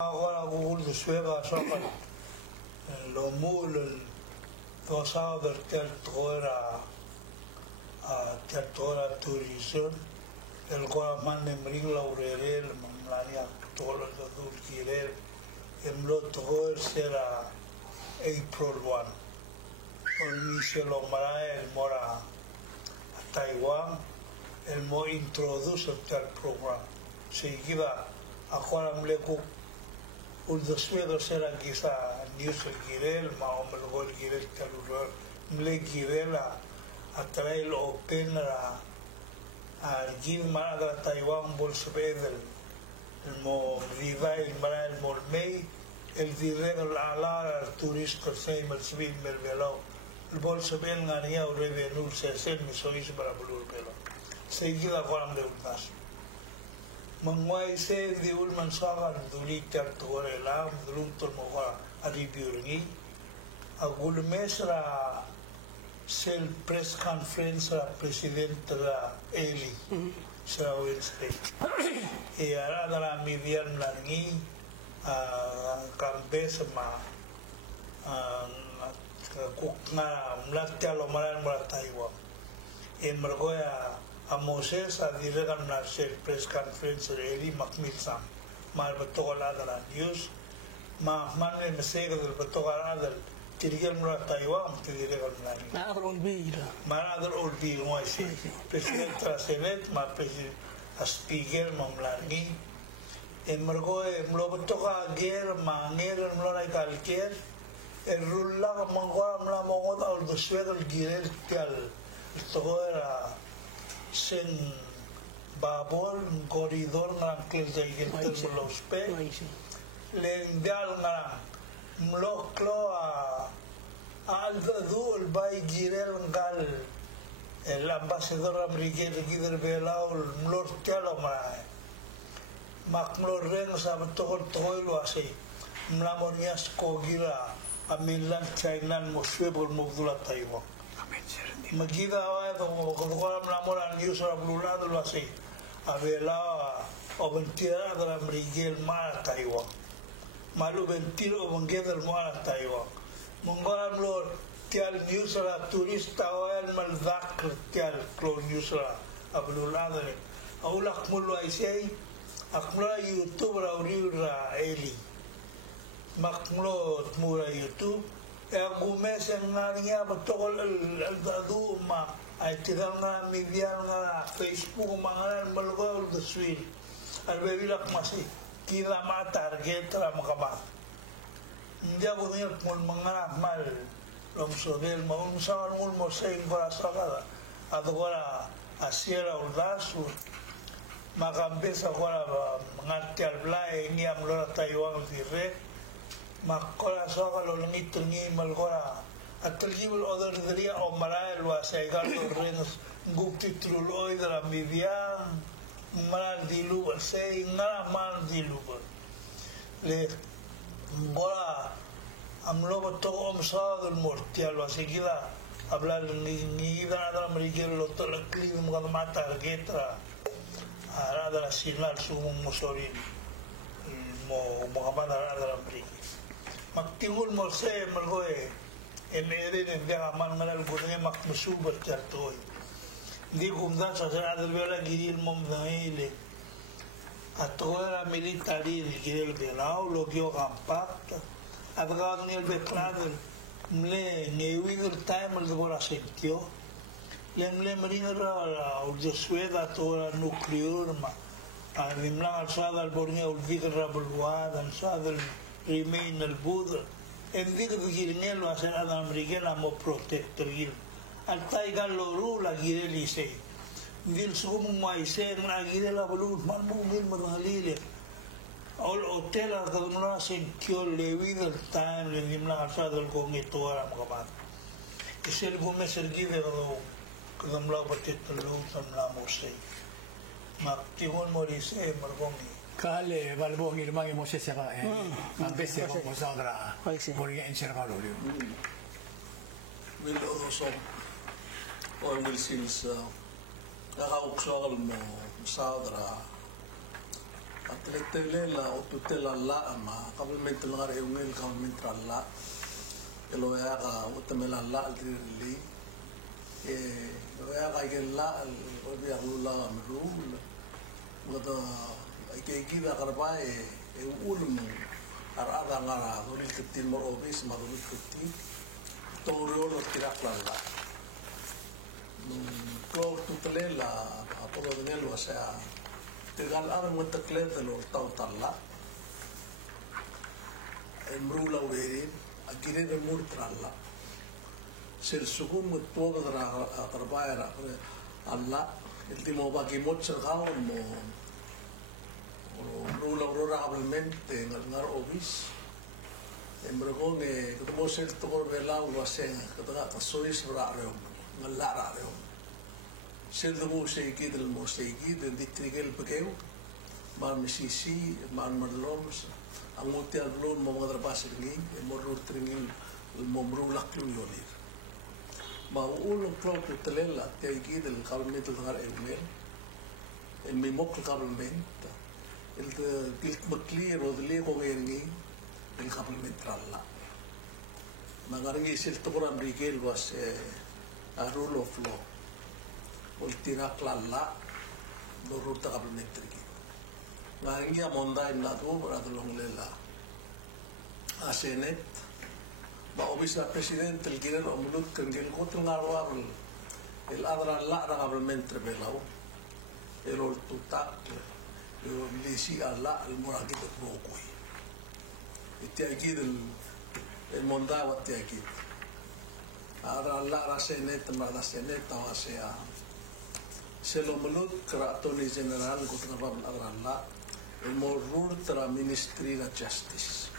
Ahora Google de Sueva sokan lo mul tosado del tertora turismo el cual mande mring laurel mamlania todo el dulcirel en lo todo será April 1 con se lo mara el mora a Taiwán el mo introduce el programa seguida ahora mleku والتصوير سيرا كيسا نيوس الجيرل ما هم الغول الجيرل كالورور ملي جيرلا أتراي الأوبن را الجيل ما أدرى تايوان بولسبيدل المو ريفاي المرا المولمي الجيرل الأعلى التوريست السيم السبيل ملبلاو البولسبيل غانيا وريفينول سيسين مسويس برابلور بلا سيجيلا قرام لوناس Mengwai se diul mansagan duli tertore lam dulun termoha aribiurgi agul mesra sel press conference la presidente la Eli sa Wednesday e ara dalla mivian langi kambes ma kukna mlatia lo maran mara Taiwan en mergoya a Moses a diregan na ser press conference Eli Macmillan mar betola da news ma manne mesega del betola da tirigel mura Taiwan tirigel na mar adar olbi mo isi president trasenet ma president a speaker mamlani en margo mlo betoka ger ma nger mlo na kalker el rulla mangwa mla mongo al doswed al girel tial todo era sen babor corredor ngang klezay gilter los pe lendal ngang mloklo aldo el bay girel ngal el ambasador americano gider belaul mlortelo ma makmlorren sa tokol toilo ase mlamonias ko gira amilan china moswebol mogdula Taiwan Magida awal tu kalau melamun news orang berulang tu masih avela obentira dalam rigel mal Taiwan malu bentiro obengeder mal Taiwan menggolam lor tial news orang turis awal maldak tial klo news orang berulang tu awalak mulu aisy akmula YouTube rauriura Eli makmulo mura YouTube Gumes yang ngarinya betul al-dadu ma ay tidal nga media nga Facebook mangalan malugol the swil albebilak masih kila ma target ra makabat hindi ako niyal kung mga mal lomsodel maun sa ngul mo sa infrastruktura adogora asiera uldasu makambes agora mangartial blay ni amlora Taiwan dire makola soka lo langit ni malgora atribul odor dria o maral wa saigal renos gukti truloy dra media maral dilu sei ngara mal dilu le bola amlo to om sa del mortial wa seguida hablar ni da americano lo to la clima mga mata getra ara da signal su mosorin mo Muhammad ara da americano Maktiul molse malgoe emerin enviar man ngal gudne makmusu bercartoy di gumdan sa adel bela giril mom daile atola militari giril belao lo gyo compact adgan el betladel mle newil time el gora sentio lemle marina la urjo sueda tola nuclear ma animla alzada al borneo ulviga rabulwa dan sadel remain al Buddha en digo que lo hacer a la americana mo protector gil al taiga lo rula gireli se dil sumo mai se na girela bulu man mo mil madalile all hotel a cada una se kio le vida time le dimla alza del con esto ara makabat es el gume sergive do kada mla protector lo samla mo se maktigon morise margongi Kale balbong irmang mo siya ka ambese mo sadra porque en cerca lo will also or will since nakauksogal mo sadra Atletele la otutela la ama kabelmente langar eungel kabelmente la elo ya ka utamela la li ya ka igella obi agula amru wada ikegida karba ulum ara ngara doli ketin mo obis ma doli ketin toro lo tirak la ko tutele la apolo de lo sea tegal ara mo takle de lo tautalla emrula werin agire de murtralla sel sugum toga dra karbaera alla el timo bagi mochagao mo rula probablemente ngar obis embrogone como sel tokor belau wasen kata sois rareo ngala rareo sel de mo seiki del mo seiki de ditrigel pekeu man misisi man marloms ang muti alblon mo mga drabas ngi mo rutringil mo mrula kluyoni ma ulo proprio telela teiki del calmento ngar emel el mimok calmento el maklir o de ko ngi el calmento alla magaringi sil tokoran rigel was a rule of law ultira klalla lorutta calmento ngaringi amonda na do para long lela a senet ba obisa presidente el girer omulut kengel kotl ngarwar el adra la probablemente belau el tutak el lisi alla el moragi de bokui itiagi el monda watiagi adra la senet ma la senet wa sea selomulut kratoni general kotl adra la el morrur tra ministry of justice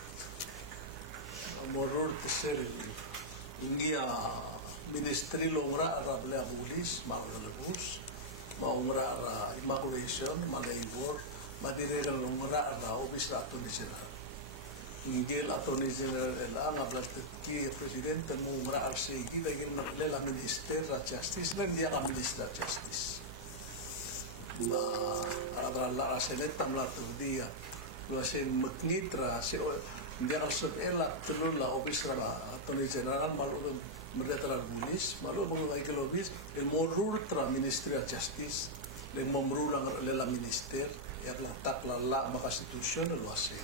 morrur ser ingia ministry longra rabla bulis maula bus maumra immaculation malaibor madirega longra ra office attorney general ingel attorney general la ngabla ki presidente maumra arsegi dagin la minister of justice la dia minister of justice adra la seneta mla dia lo sen maknitra se dia alsot ela telula obisra attorney general malu merdetra bulis malu mengai kelobis el morur tra ministry of justice le momru la minister ya la takla la constitution lo ase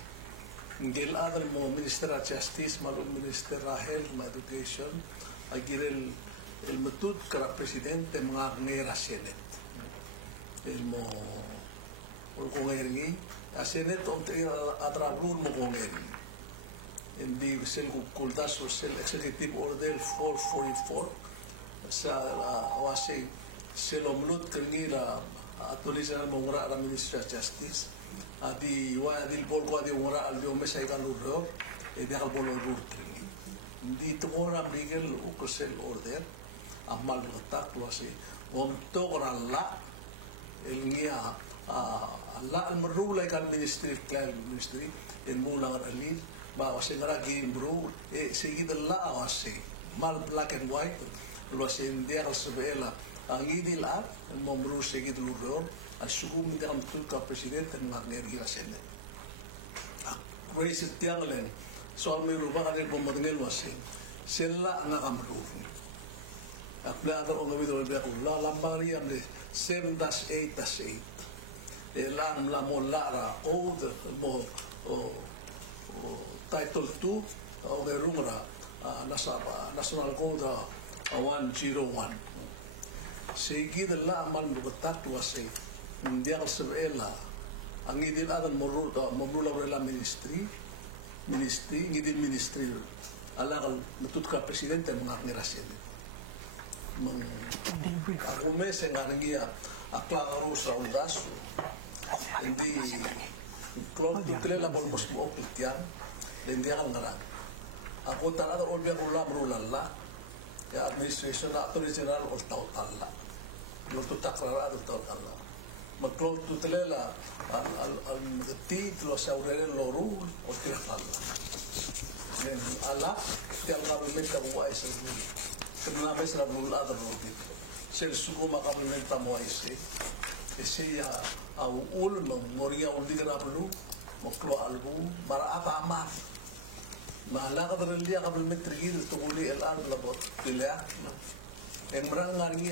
ngel adal mo minister of justice malu minister health ma education agirel el metut kara presidente ngera senet el mo olgongerni asenet onte atrabur mo gongerni en di sel kuldaso sel executive order 444 sa wase selomlut kengira atulisan mo ngara la ministry of justice adi wa dil bolgo adi ngara al dio mesa ikaluro e de albolo rutri di tokora bigel ukosel order amal tak wase om tokora el ngia la almarula kan ministry clan ministry en mula ngarali ba wase ngara gimbru e seguida la wase mal black and white lo sen dia sebela angidi la momru seguida luro al sugum de am tulka presidente ngarner gira sende raise tianglen so me ru ba de bomodengel wase sella ngakamru apla ada on the video la lambari am de 7-8 elang la molara o de mo title 2 o de rumra national code 101 seguida la mal bukat wase dia sebela angidil adan morula la ministry ngidil ministry ala metut ka presidente mengarnira sini aku mes ngarngia akla rusa undas indi klot tutle la bol bosmo pitian lendia ngarang aku tak ada olbia kula brulalla ya administration attorney general or tautalla lo tu takrar ada tautalla maklot tutle la al ti lo saurere lo ru o tiralla len ala tiang kabineta buais kenapa saya belum ada roti? Saya suka makan minta moise. Kasi au ul moria uldigra perlu moklo albu bara apa amar. Mahala ka rin liya kabel metrigil tukuli elan labot dilya. Yang merang ngari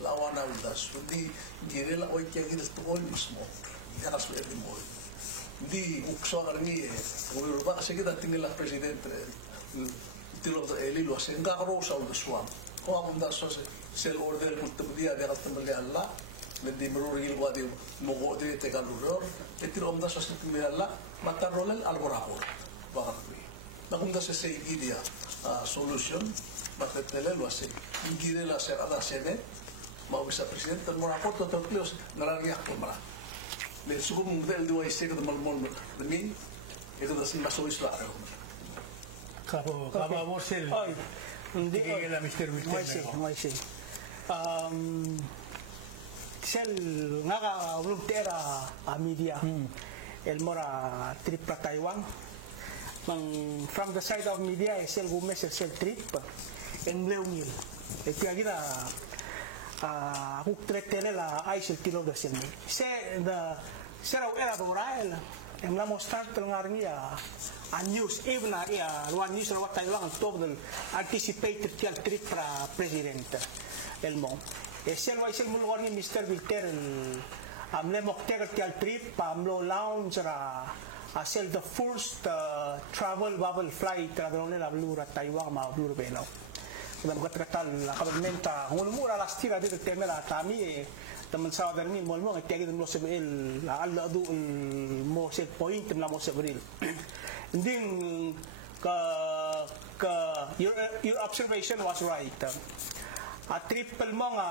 lawan aldas. Hindi gire la oy kaya gire tukul mismo. Karas mo mo. Hindi ukso kami Uruba kasi kita tinggal presidente. Tilo sa eli lo sen ka ro sa ulswam. Ko ang daso sel order mutbdia dia katambali Allah. Hindi merurigil wa di mogo di tekaluror. Tilo ang daso sa tinggal Allah matarolal alborako. Bakit ko. Nakumda sa idea solution matetele lo ase. Ingire la ser ada sene mau bisa presidente mo raport to klios ngarang yak mara. Le sugum del do ay sego malmon demi itu da sin maso isla. Kabo Borsel. Hindi kaya Mr. Maisi. Sel nga ka ultera a media el mora trip pra Taiwan. From the side of media sel gumes sel trip en leunil. E kaya huk tretele la ay sel tilo da sel. Se serau era dorael em la mostrar tel ngarngia a news even ruan news rawat Taiwan top del anticipated tial trip para presidente el mon e sel wa sel mulwar ni Mr. Vilter amle mokter tial trip amlo lounge ra a sel the first travel bubble flight tra drone la blura Taiwan ma blur belo dan katal kabamenta ngulmura lastira de temela tami teman saudara ni molmo ngetiagi dem lo sebel alla adu mo set point na mo sebril ding your observation was right a triple mo nga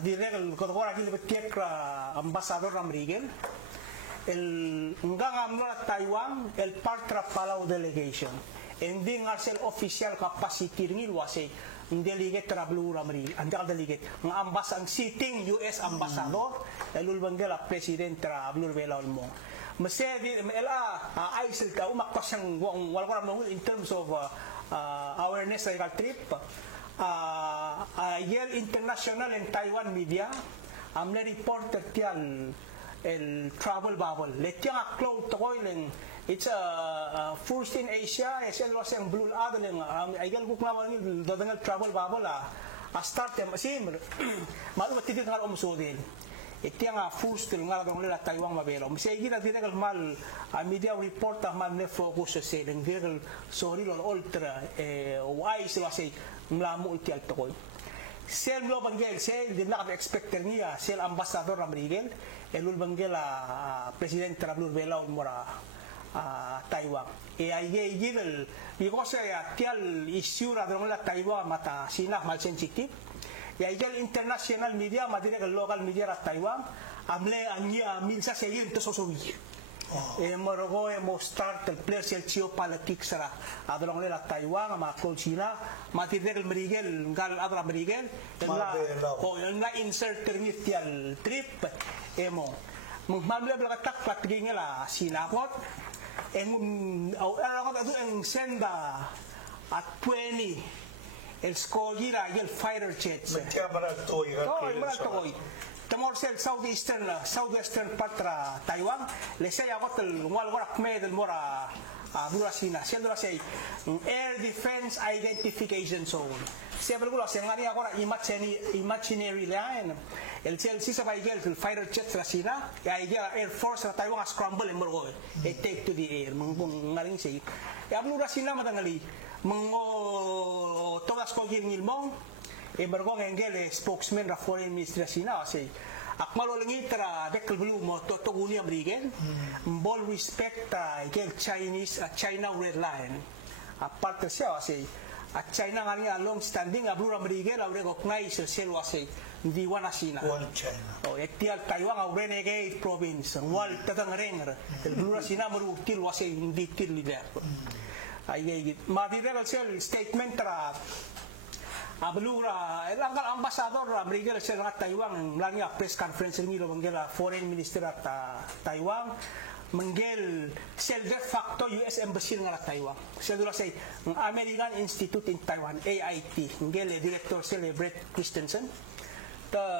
direct ko ora kini betek ambassador Ramrigel el ngang amno Taiwan el partra Palau delegation ending arsel official capacity ngil wase delegate tra blue ramri andal delegate ng ambassador sitting US ambassador elul bangela president tra blue bela mo masedi mela aisel ka umakwas ang wala mo in terms of awareness sa trip yel international and Taiwan media amle reporter tial el travel bubble letya cloud to koiling it's first in Asia es el wasang blue adeng aigal ko klawan ni dadangal travel bubble start tem sim malu titik ngal umsudin itiang first til ngal dong la Taiwan mabelo misegi na titik mal media report mal ne focus sa seleng viral sorry lol ultra wise wasay mlamu ulti al tokoy sel lo bangel sel din la expecter niya sel ambassador Ramrigel elul bangel president Trablur Bela mora Taiwan e ay givel because tial issue ra dong la Taiwan mata sina mal sensitive e ay international media madire local media ra Taiwan amle anya minsa seguir to sosobi e morgo e mostrar el place el geopolitics ra adong la Taiwan ma con China matire el Mrigel gal adra Mrigel la o na insert termitial trip emo mamle bla tak patringa la sinakot en senda at 20 el skogira y el fighter jets temor sel southwestern patra Taiwan le saya hotel walgorak med el mora Burasina siendo la sei air defense identification zone siempre lo hacen área ahora imaginary line el si se va a ir el fighter jet la China y ahí air force la Taiwan scramble en morgo take to the air ngaling sei ya Burasina madangali mengo todas kogin ilmong e morgo ngel spokesman ra foreign ministry China sei akmalo lingitra dekel blue mo to gunia brigen bol respect gel Chinese China red line aparte sia sei a China ngani long standing a blue brigen la recognize sel wase di wana China o etial Taiwan a renegade province wal tatang renger el blue China mo til wase di til leader ay madire sel statement tra Ablura, el ambassador Ramrigel sa Taiwan, lang press conference ni lo manggela foreign minister at Taiwan, manggel sel de facto US embassy nga Taiwan. Sel dula say American Institute in Taiwan, AIT, manggel director sel Brett Christensen.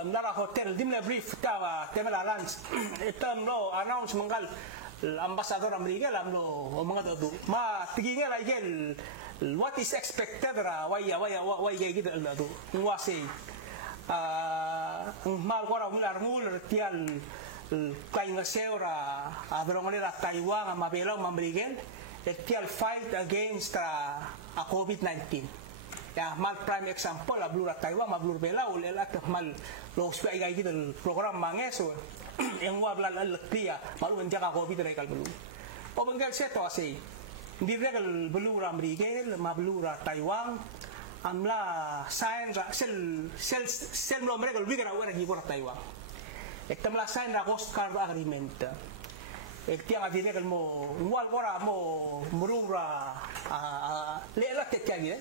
nara hotel dimle brief tawa temela lunch itam lo announce manggal ambassador Amerika lam lo mga to ma tigingel igel what is expected ra waya gitu to ngwase mal ko ra ngul tial kay nga seora adrong nila Taiwan mabelaw mambrigel tial fight against a COVID-19 ya mal prime example la blura Taiwan ma blur belaw lela mal lo spa ay gitu program mangeso yang wabla al clear malu njaka COVID re kal belu o banggal seto asi di regal blura Amerika ma blura Taiwan amla sign sel lo regal wigra wera gi por Taiwan ektamla sign ra coast guard agreement tiang adine kal mo wal gora mo murura lela tekagi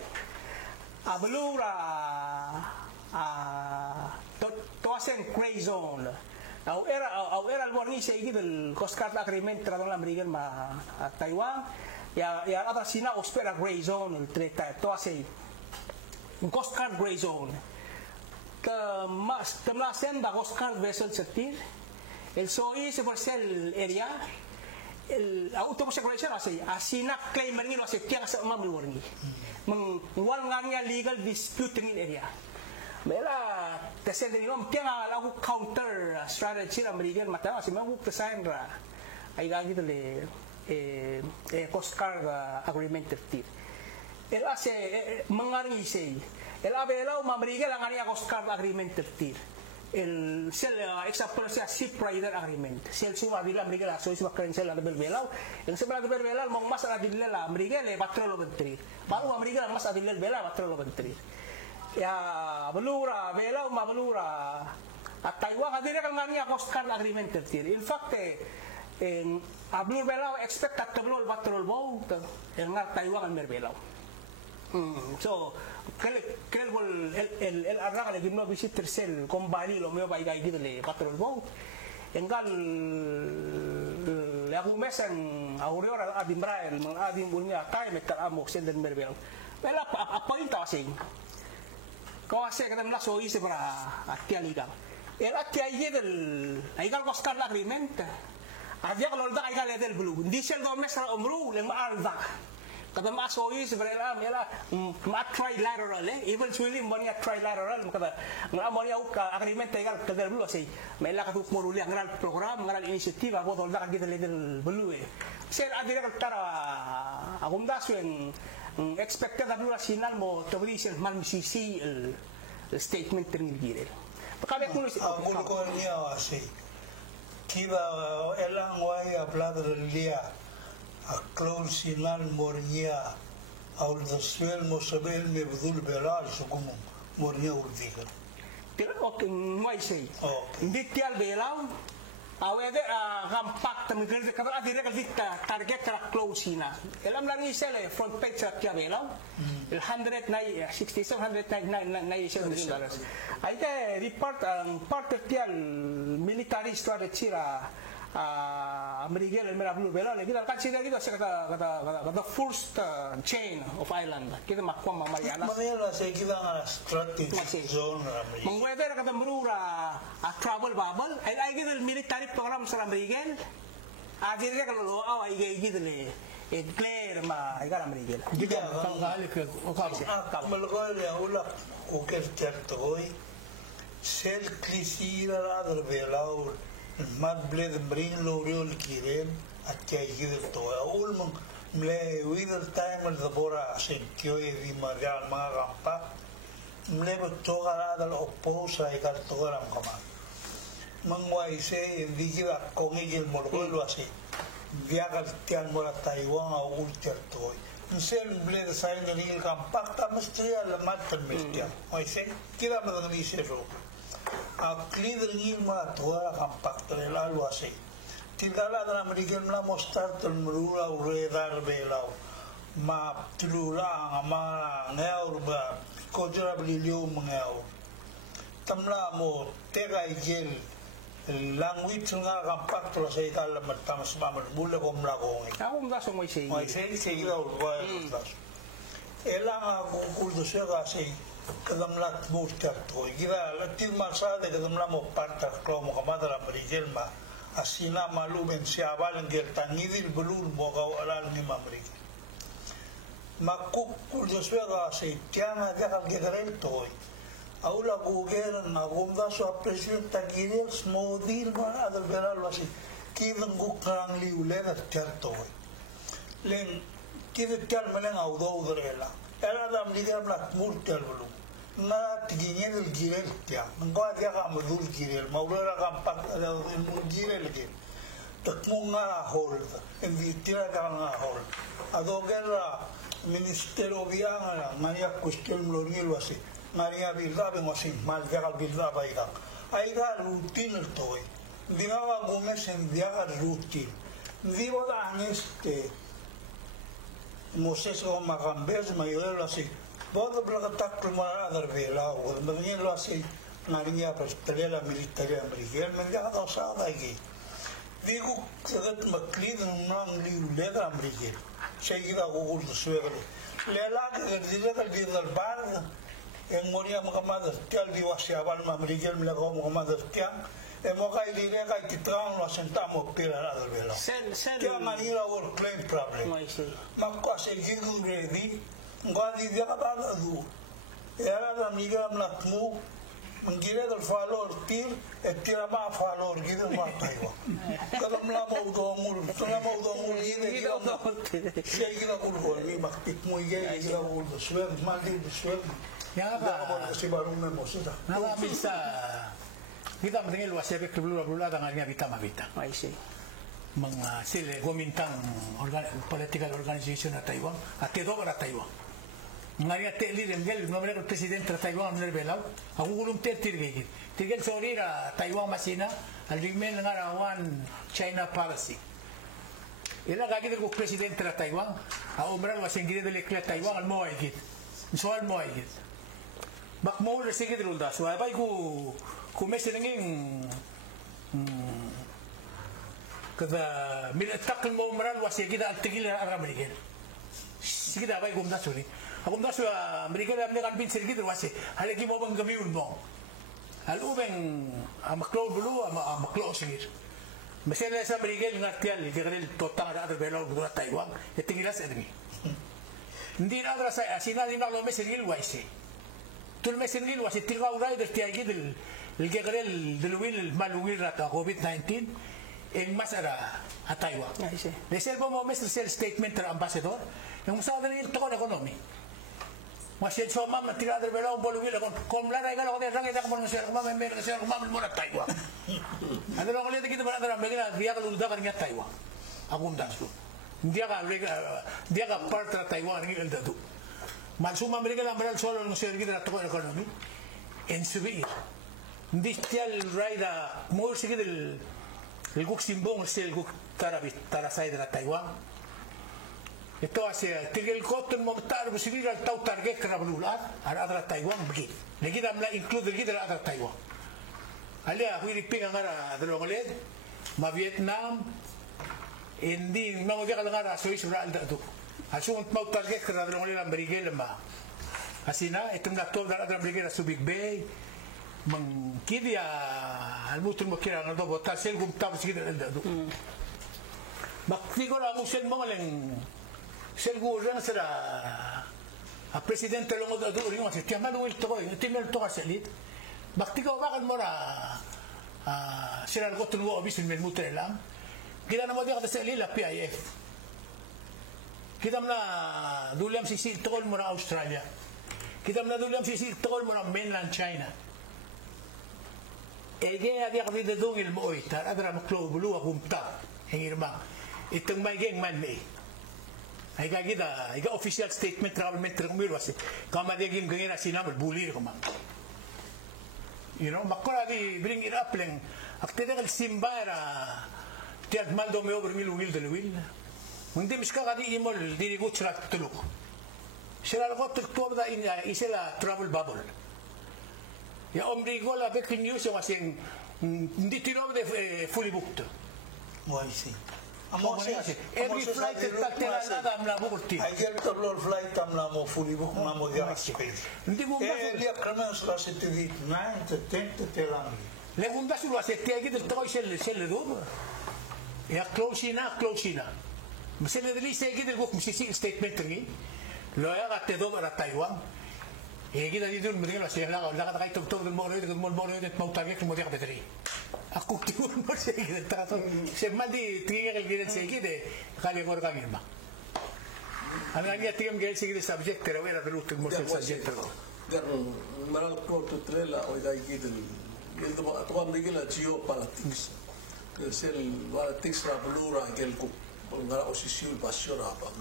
abelura to asen gray zone au era al borni se igi del coast guard agreement tra la American ma Taiwan ya ada sina ospera gray zone el treta to asen un coast guard gray zone que mas temlasen da coast guard vessel setir el soi se por sel area el auto security así na claim ringi no se tiang sa mamlu ringi mengwal ngania legal dispute in area mela tesen ni om tiang lagu counter strategy American mata asi mangu design ra ai ga gitu le coast guard agreement tertib el ase mengaringi sei el abela American ngania coast guard agreement tertib el sel example sa ship rider agreement sel suma bila Amerika la so sima keren sel la berbelao yang sebelah berbelao mong mas la dilala Amerika le patrol bentri baru Amerika mas la dilal bela patrol bentri ya belura belao ma belura a Taiwan adire kan ngania coast guard agreement tertir in fact en ablu belao expect at belol patrol boat en ngar Taiwan al berbelao so creo el arranca de que no visite sel con Bali lo mío para ir le patrol boat engal le hago mes en aurora adimbra el adim bunya time ka amo sel del merbel pela apa ita asing ko ase ka na so ise para atialiga el atiaye del aigal costar la agreement avia ko lolda aigal del blue diesel do mes omru le maalda kada masoy sebenarnya mela mat trilateral eventually monia trilateral kada ngala monia uka agreement tegal kada bulu sei mela ka moruli ngral program ngral inisiativa bo dolda ka gidel del bulu ser adira ka tara agumda suen expected adula sinal mo tobrisel mal misisi el statement termil gire pakabe kuno ko niya sei kiba elang wai hablado del día a closinan mornia al desfel mosabel me bdul belal sukumu mornia urdiga pero ok mai sei ditial belau awede rampak tamigel de kada dire ka dikta target ka closina elam la ni sele front page ka belau el 167 $199 aite report part tial military strategy Amerika el mera blue bela le kita consider kita kata first chain of island kita makwam Marianas Mariana se kita ngala strategic zone Amerika mengweder kata merura a travel bubble ai kita military program sa Amerika akhirnya kalau lo ai gitu le clear ma ai kala Amerika kita kali ke melgol ya ulak ukel tertoy sel clisira la del belaur mat bled brin lo real kiren atia yid to ulmon mle with the time of the bora sentio e di magal magampa mle to gara dal oposa e kar to ram kama mangwai se vigila con el morgolo así viaga tian mora Taiwan a ulter toy sel bled sign de il compacta mestria la mat mestia oi se kira ma da mi se ro a clider ilma toda compacta el algo así tidala da American la mostrar el murula uredar belao ma tulula ma neurba kojra brilio mngao tamla mo tega igel language nga compacta la sai tal matang smamel bulle kom la ko ngi ako ngaso mo sei seguido el a culto se ga sei kadamlat muster to gira latin masa de kadamla mo parta klo mo kamada Amerikel ma asina malu ben siabal ngel tangidil belul mo ka alal ni Amerikel makuk kul joswega se tiana de kal gerel toy aula buger na gomda so president tagirel smodil ma adal beral wasi kidang gukrang li ulega tertoy len kidet tal melen audo udrela era dam liga black murtel bulu na tiginyen el girel tia ngwa dia ka mudul girel maulera ka pak el girel ke takmunga hol en vitira ka nga hol adogera ministerio vianga maria cuestión gloriel wasi maria bilda ben wasi mal dia ka bilda baida aiga rutin el toy dinaba gomes en dia ka rutin vivo da este Moses o Magambes mayroon así bodo blaga taklo adar vela o magnin lo así naringa pastelera militaria americana me ya da usada aquí digo sagat maklid nang li lega americana seguida google de suegre le la que dice que el bar en moria muhammad tal di wasiabal americana me la como muhammad tal emoka idea que kitran lo sentamos pela adar vela que manera work claim problem makko se gigu ready ngadi dia ka du era la amiga mlatmu mengira del valor tir etira ma valor gidu ma taiwa kada mla mo do mul gide seguida kurgo mi maktik mo ye gira kurgo suer mali suer ya ba si barum me mosita nada misa kita mendengar luas sebab kebelulah dengan kita mabita mga sila gomintang political organization na Taiwan at ito para Taiwan ngayon teli rengel nomor presidente Taiwan nomor belau aku gulung tirgil sorry ra Taiwan masina alrimen ngarawan China policy ila gagi ko presidente na Taiwan a umra wasengire de lekla Taiwan al moigit soal moigit bakmo le sige drulda so ay ku mesenengin kada militak mo umran wasi kita altigil ara Amerikel sigida bay gumda suri agumda su Amerikel amne kan bin sirgid wasi halaki mo bang gamiun mo alubeng amaklo bulu amaklo sigir mesela sa Amerikel ngatial digrel total ada belo dura Taiwan etigilas edmi ndi adra sa asina di lo mesenil wasi tul mesenil wasi tilga urai del tiagid el digrel del wil malwil rata COVID-19 en masara a Taiwan. Reserva mo Mr. Sel statement ter ambassador, yang musa dari toko ekonomi. Masih cuma tidak ada bela bolu gila kon lara igala kon rang ida kon sel mama mer sel mama mo Taiwan. Ada orang lihat kita berada dalam negara dia kalau udah kan Taiwan. Aku ndak su. Dia ka part tra Taiwan ni el dadu. Mansuma mereka la beral solo no sel kita toko ekonomi. En subir. Distial raida mo seguir el guk simbong el guk tarasay de la Taiwan esto hace tigel cotton montar recibir al tau target krabulat ala Taiwan bagi lagi damla include lagi ala Taiwan alia Filipina ngara drongoled ma Vietnam indi mau dia ngara Swiss bral datu asung mau target krabulat ambrigel ma asina etum na to dala ambrigel su Big Bay mengkidia almutul makira na do botar sel gum tab sigid do bakti ko la musen mongaleng sel gu ran sera a presidente longo do ri ma se tiama do el to timel to aselit bakti ko bakal mora sera algo tu go bisul mel mutrelam kida na mo dia ka seli la PIF kida na dulam sisi tol mora Australia kida na dulam sisi tol mora mainland China ege dia ka vida dong il moita adra maklo bulu agumta hingirma itong may geng man me ay gagida iga official statement travel metro kumir wasi kama dia gem gengera sinabel bulir kuma you know makola di bring it up leng akte del simbara tiad maldo me over mil de wil mundi miska gadi imol diri gutsra tuluk sila got to da in isela travel bubble ya hombre igual a breaking news o así hindi tiro de fully booked why sí every flight that tela na bukurti. I get the flight mo fully book mo dia space. Hindi mo ba dia kena sudah setivit 9 to 10 to telang. Le hunda sulla settia che del toy sel do. Ya close na. Mesela dili sai che del book misi statement ngi. Lo ya gatte do para Taiwan. E kita di dun mending la kata kai tok del mo det mau target mo dia kata tri. Aku tidur mo sai che trato. Se mandi trigger el viene sai che de kali gor ka mirma. Ana dia tigam gel sai che subject era vera velut mo sai subject. Gar maral ko to trela o dai che del il to Miguel geopolitics. Que es el politics la blura que el ngara osisiul pasiona pa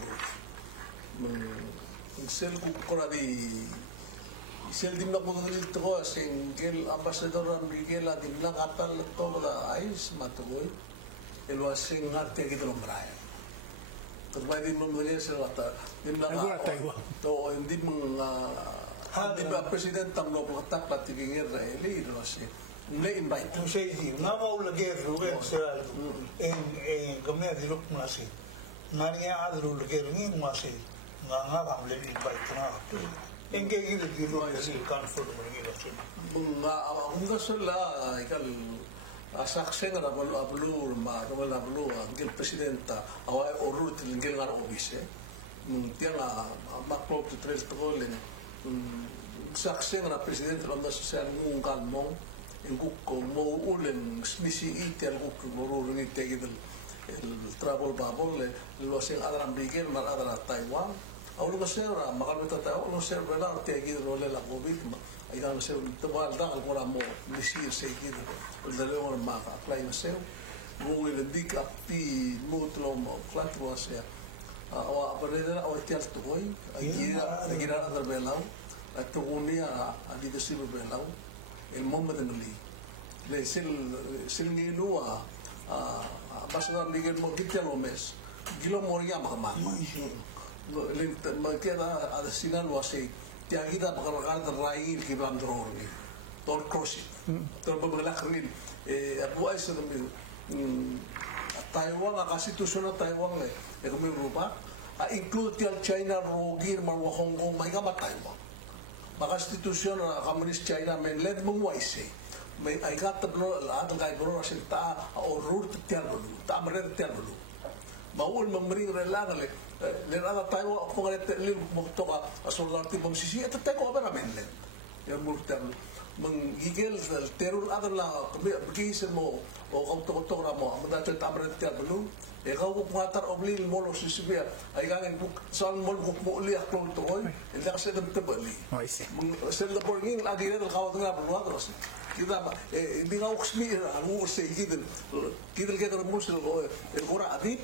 sel ku kora di sel dimna ko ngil to sing gel ambassador Miguel a dimna katal to da ais matoy el wasing ngarte que lo mbrae to vai di memorial se lata dimna to indi mga president tam no platak patigingir na eli do se ne invite Tu sei di na va ul guerra en come di lo nasi Maria adru le guerra ni masi nga le invite na en que di lo es el confort de la bunga sola ikal asaksen ra ablu ma wala ablu ngel presidenta awa orut ngel ngar obise tianga maklo tu tres trolen saksen ra presidente ronda social ngun kalmo en gukko mo ulen smisi itel gukko morur ni tegidel el travel bubble lo sen adran bigel mar adran Taiwan au lo ser makalmeta Taiwan lo ser bela tegidel lo la covid ay dan ser tawal da algora mo misi segidel el de lo ma apply no ser mo el dik api mutlo mo klatro ser awa pereda awa tial to hoy ay gira adar belau atto unia adi de sibo belau el momento de le sil ni lua pasar Miguel Morquita López Gilo Moria mama le queda a decir algo así te ayuda para cargar de raíz que van dormir todo crossing todo por la carril abu ese de Taiwan la constitución de Taiwan le como Europa incluye al China rogir mal Hong Kong mai ga Taiwan maka institution komunis China mainland mengwaise may ay katablo ang kay bro rasil ta o root tiarlo ta marer tiarlo baul mamri relang le rada tayo ko ngale lil mokto ka asolar ti bang sisi at tayo ba mainland yan mo tiarlo mangigel terror adala bigis mo o kauto ra mo madato ta marer tiarlo e kau ko ngatar oblil mo lo sisibia ay gangen buk sal mo buk mo li aklo to hoy el da se dem tebali sel da porgin la dire del kawat nga pro adros kita di ngau ksmi anu se gidel gidel ke der musul el gora adi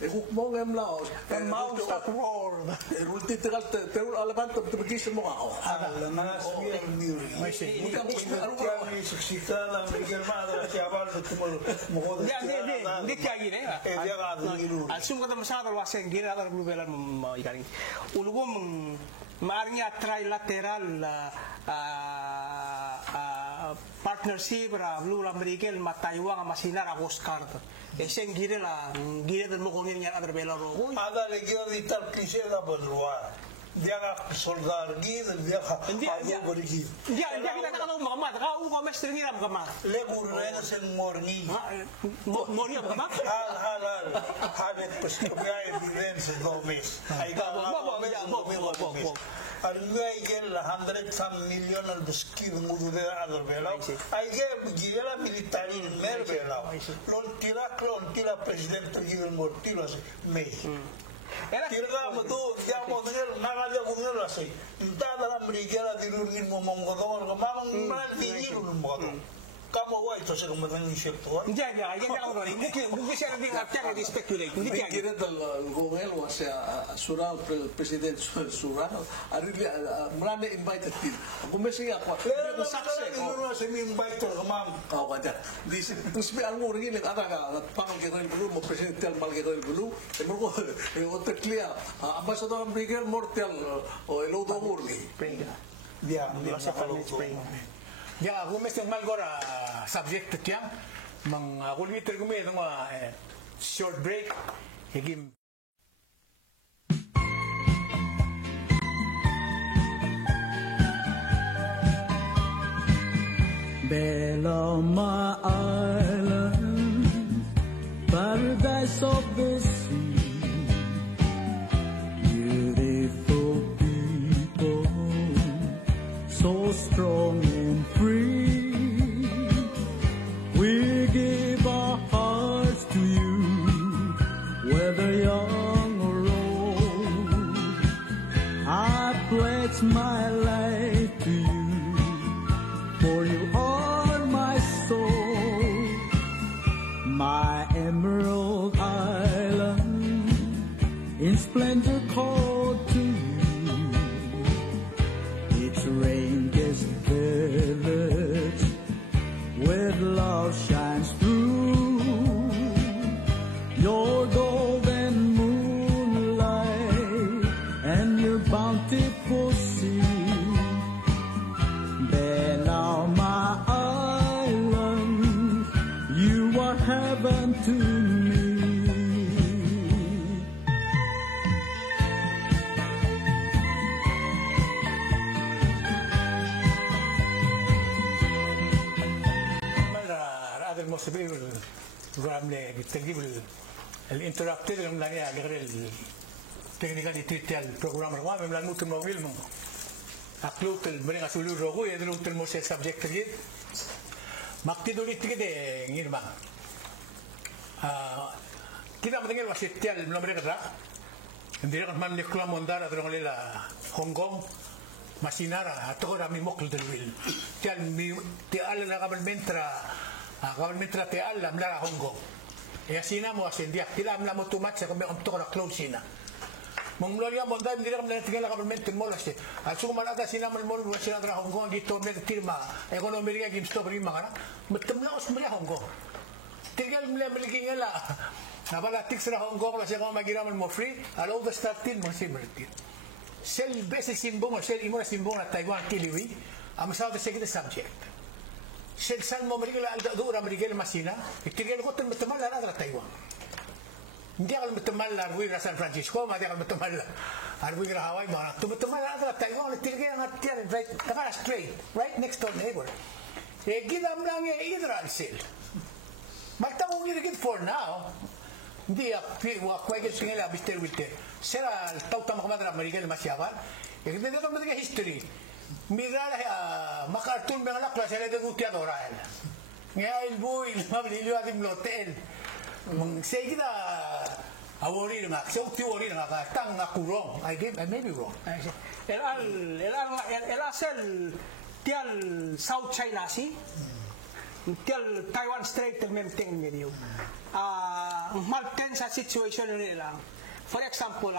e kuk mo ngem la mau stop war el ulti tegal te ala bant te bigis mo ako la nas bien miuri muka ni sita la Miguel Madra si abal como mo ya de que ahí al sum kata masyado wasen gira dar blubelan ikaring ulugum maarnya trilateral partnership ra blue Miguel ma Taiwan ma Sinar Oscar esen gira del mo kongin yang ada bela ro ada le gira di tal cliché da bodroa dia ga soldar gid dia ga abu berigi dia kita nak tahu mama ka u ko mestre ni ram kama le gurren sen morni morni kama halal hadet pestobia evidence do mes ai ga Arngai gel 100 million al beskiv mudu de ador bela ai ge gila militari mer bela lol tira presidente gil mortilo mes Kirga betu ya mo dengar naga dia bungal asai. Entah dalam mereka dirungin mo monggodon ko mamang man dirun mo to. Kamu wa ito sa kumatang isip to. Jadi ya kalau ini mungkin saya nanti ngacak di speculate. Ini dia kira dal gongel was sural president sural ari mrande invited til. Aku mesti apa? Ko sakse ko semi invite ko mam. Kau kajar. Di terus bi almo ringi le ada pangal ke dulu mo president tel mal ke dulu. Emor ko otak clear. Ambassador Miguel Mortel o el odo murni. Dia sa Spain. Ya, aku mesti malgora subject tiang mang aku ni tergumi dengan short break. Higim. Beloma Island, paradise of the sea, beautiful people, so strong and free. We give our hearts to you, whether young or old. I pledge my life to you, for you are my soul, my emerald island, in splendor called to you. Its rain-kissed village, with love shines through. Your golden moonlight and your bountiful sea. Beloma Island, you are heaven to me. هذا الموسيقى وعمل تجيب الانتراكتيف اللي يعني غير التكنيكال تريتال البروجرام الرقمي من الموت الموبيل من أكلوت المريض سولو روغو يدلوت الموسيقى سبجكت كذي مكتدو لي تكده غيرما كده مثلاً الوسيلة المريض را عندنا كمان نكلا مندار أدرون للا هونغ كونغ ماشينارا أتوقع رامي مقل دلويل تيال government تيال ملا هونغ كونغ يا سينا مو أسنديا كده ملا متومات سكمل أمتوقع كلون سينا Mengloria monda ndira mena tinggal government mola ste. Asu mana ka sina mol wasina dra Hong Kong gitu mena tirma. Ekonomi ria game stop ri mangana. Betemla os mena Hong Kong. Tinggal mela meliki ngala. Nabala tiksra Hong Kong la se ko magira mo free. Alo the startin mo si merti. Sel basic simbong sel imora simbong na Taiwan kiliwi. Am sa the second subject. Sel san mo merigala al dura merigala masina. Tinggal ko tan betemla la dra Taiwan. Hindi ako betemal la Arwin San Francisco, hindi ako betemal la Arwin Hawaii, mga betemal la Taiwan, tinggal ang atiyan, right, nakara straight, right next door neighbor. Gidam lang Israel sil. Magtawag irigid for now. Hindi kwagil singela bister wilte. Sera tauta makamadra American masyawan. Hindi na kami mga history. Mira makartun mga lakla sila de gutya dorael. Ngayon boy, mabilio ating hotel. Saya kita awori dengan, saya teori dengan tang aku wrong, I may be wrong. El asel tial South China Sea, tial Taiwan Strait termenteng medio. Malten sa situation nila. For example,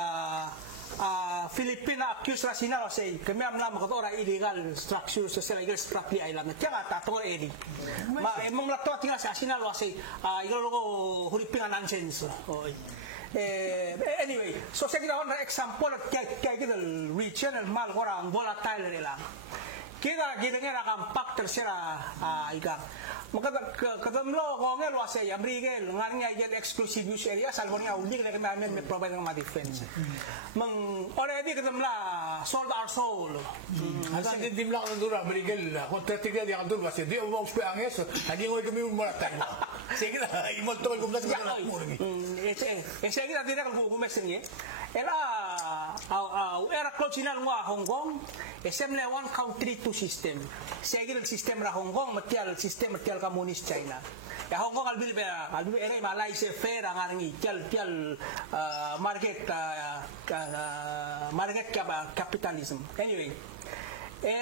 Filipina accused Rasina say kami am lam ko ora illegal structures sa illegal structure island tiya ta to edi ma emong la to tinga sa Rasina lo say igalo ko hulipinga nonsense anyway so sa gina on example kaya kita region mal ora volatile nila kita gina ka factor sila iga maka kadamlo ko ngel wase American ngani ay exclusive use area salvo nga uli ka kami may provide ng defense mang already kadamla sold our soul Asa din lang dura American contractor dia dura wase dia mo uspe anges hadi ngoy kami mo tayo sige na imol to ko blas ka mo sige na dira ko gumesin ye era close na ngwa Hong Kong semble one country two system sige ang system ra Hong Kong material system material komunis China ya Hong Kong albil era Malaysia fair ang aring tial market capitalism anyway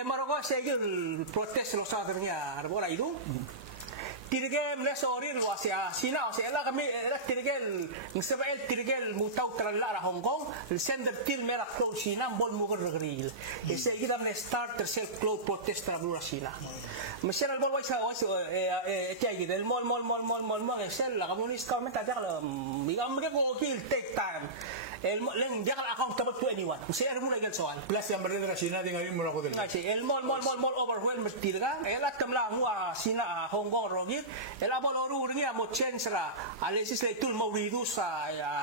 Maroko sige protest lo sa ternya arbora itu tirigel les orir wasia sina wasia la kami tirigel Israel tirigel mutau tralla ra Hong Kong el sender til mera close sina bol mugur regril ese kita men start tercel close protest tra blura sina mesel bol waisa tiagi del mol esel la komunis comment ta der igam ke ko kill take time el len dia accountable to anyone Taiwan. Si Ermula igal soal. Plus yang berada China dengan ini mula ko din. Ngaji el mol overwhelmed tilga elat kamla mua sina Hong Kong rogit el abol oru ringi mo change ra legislature mo reduce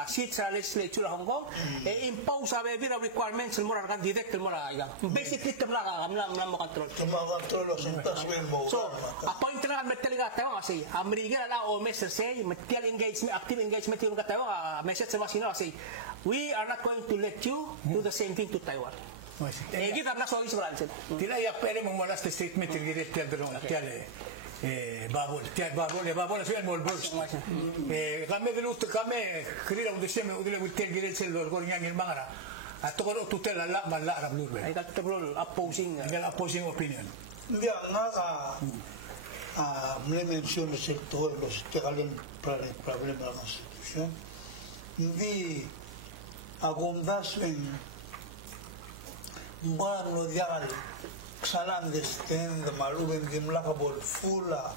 seats legislature Hong Kong e impose a bevira requirements mo ra kan direct mo ra ya basically kamla kamla mo control Control ang taswin mo. so appoint na metaliga tayo kasi Amerika la o message say metal engagement active engagement yung katayo message sa sino kasi we are not going to let you do the same thing to Taiwan. Kita na sorry sa Francis. Tila ya pere mo mula sa statement tigiri tial dong tial babol sa mo burst. Kami dulu kami krira un desem udile witel gire sel gor yang mangara. Ato ko tutel la mala ram nur. Ay tatrol opposing opinion. Hindi nga me menciono el sector los que calen problema de la constitución. Hindi agundas en bueno diagal salan de stand maluben gimlakabol fula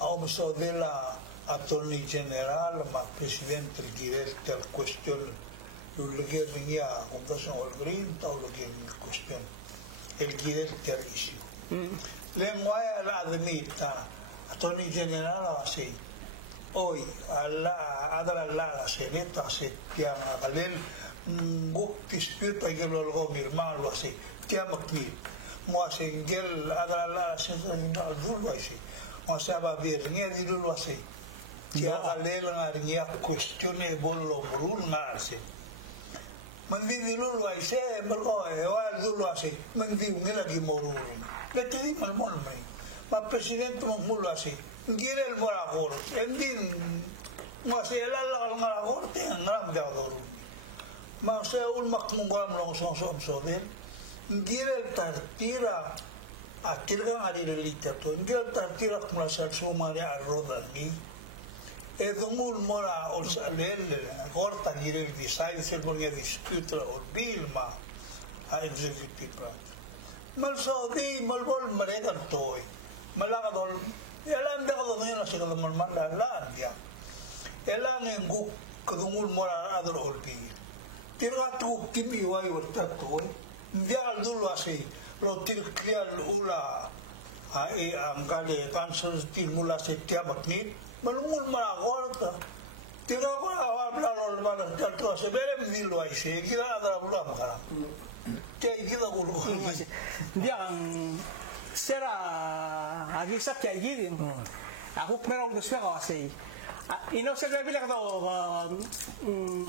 au so de la attorney general ma presidente director question lo que venía agundas en el green o lo que cuestión el director issue lengua la admita attorney general así hoy adra la seneta se tiama galel guk dispute ay gelo algo mi hermano así tiama ki mo así gel adra la seneta ni na dulwa así mo saba bir ni dulwa así tia galel ngaringia questione bollo brul ngarse mandi dulwa así mergo wa dulwa así mandi ngela gi morul letidi mal mol mai ma presidente mo mulo así gira el moragor endin mo se la moragor te ngram da dor ma se un makmungam lo so den gira el tartira a tirga ari relita to gira el tartira como la salso maria roda ni e domul mora ol salel corta gira el design se ponia discutere o bilma a executive mal so di mal bol marega toy malaga dol elan da ko no se ko mal manda la dia elan en gu ko mora ador olpi tira tu kimi wai wata toy dia dulu así lo tirkia ula a angale cancers timula se tiabakni malungul mara gorta tira ko hablar lo mala tanto se bere mi lo ai se kira adara bula makara ke kira gulu dia será aquí está que allí aku meron gusto ko kasi ino sa gabi lang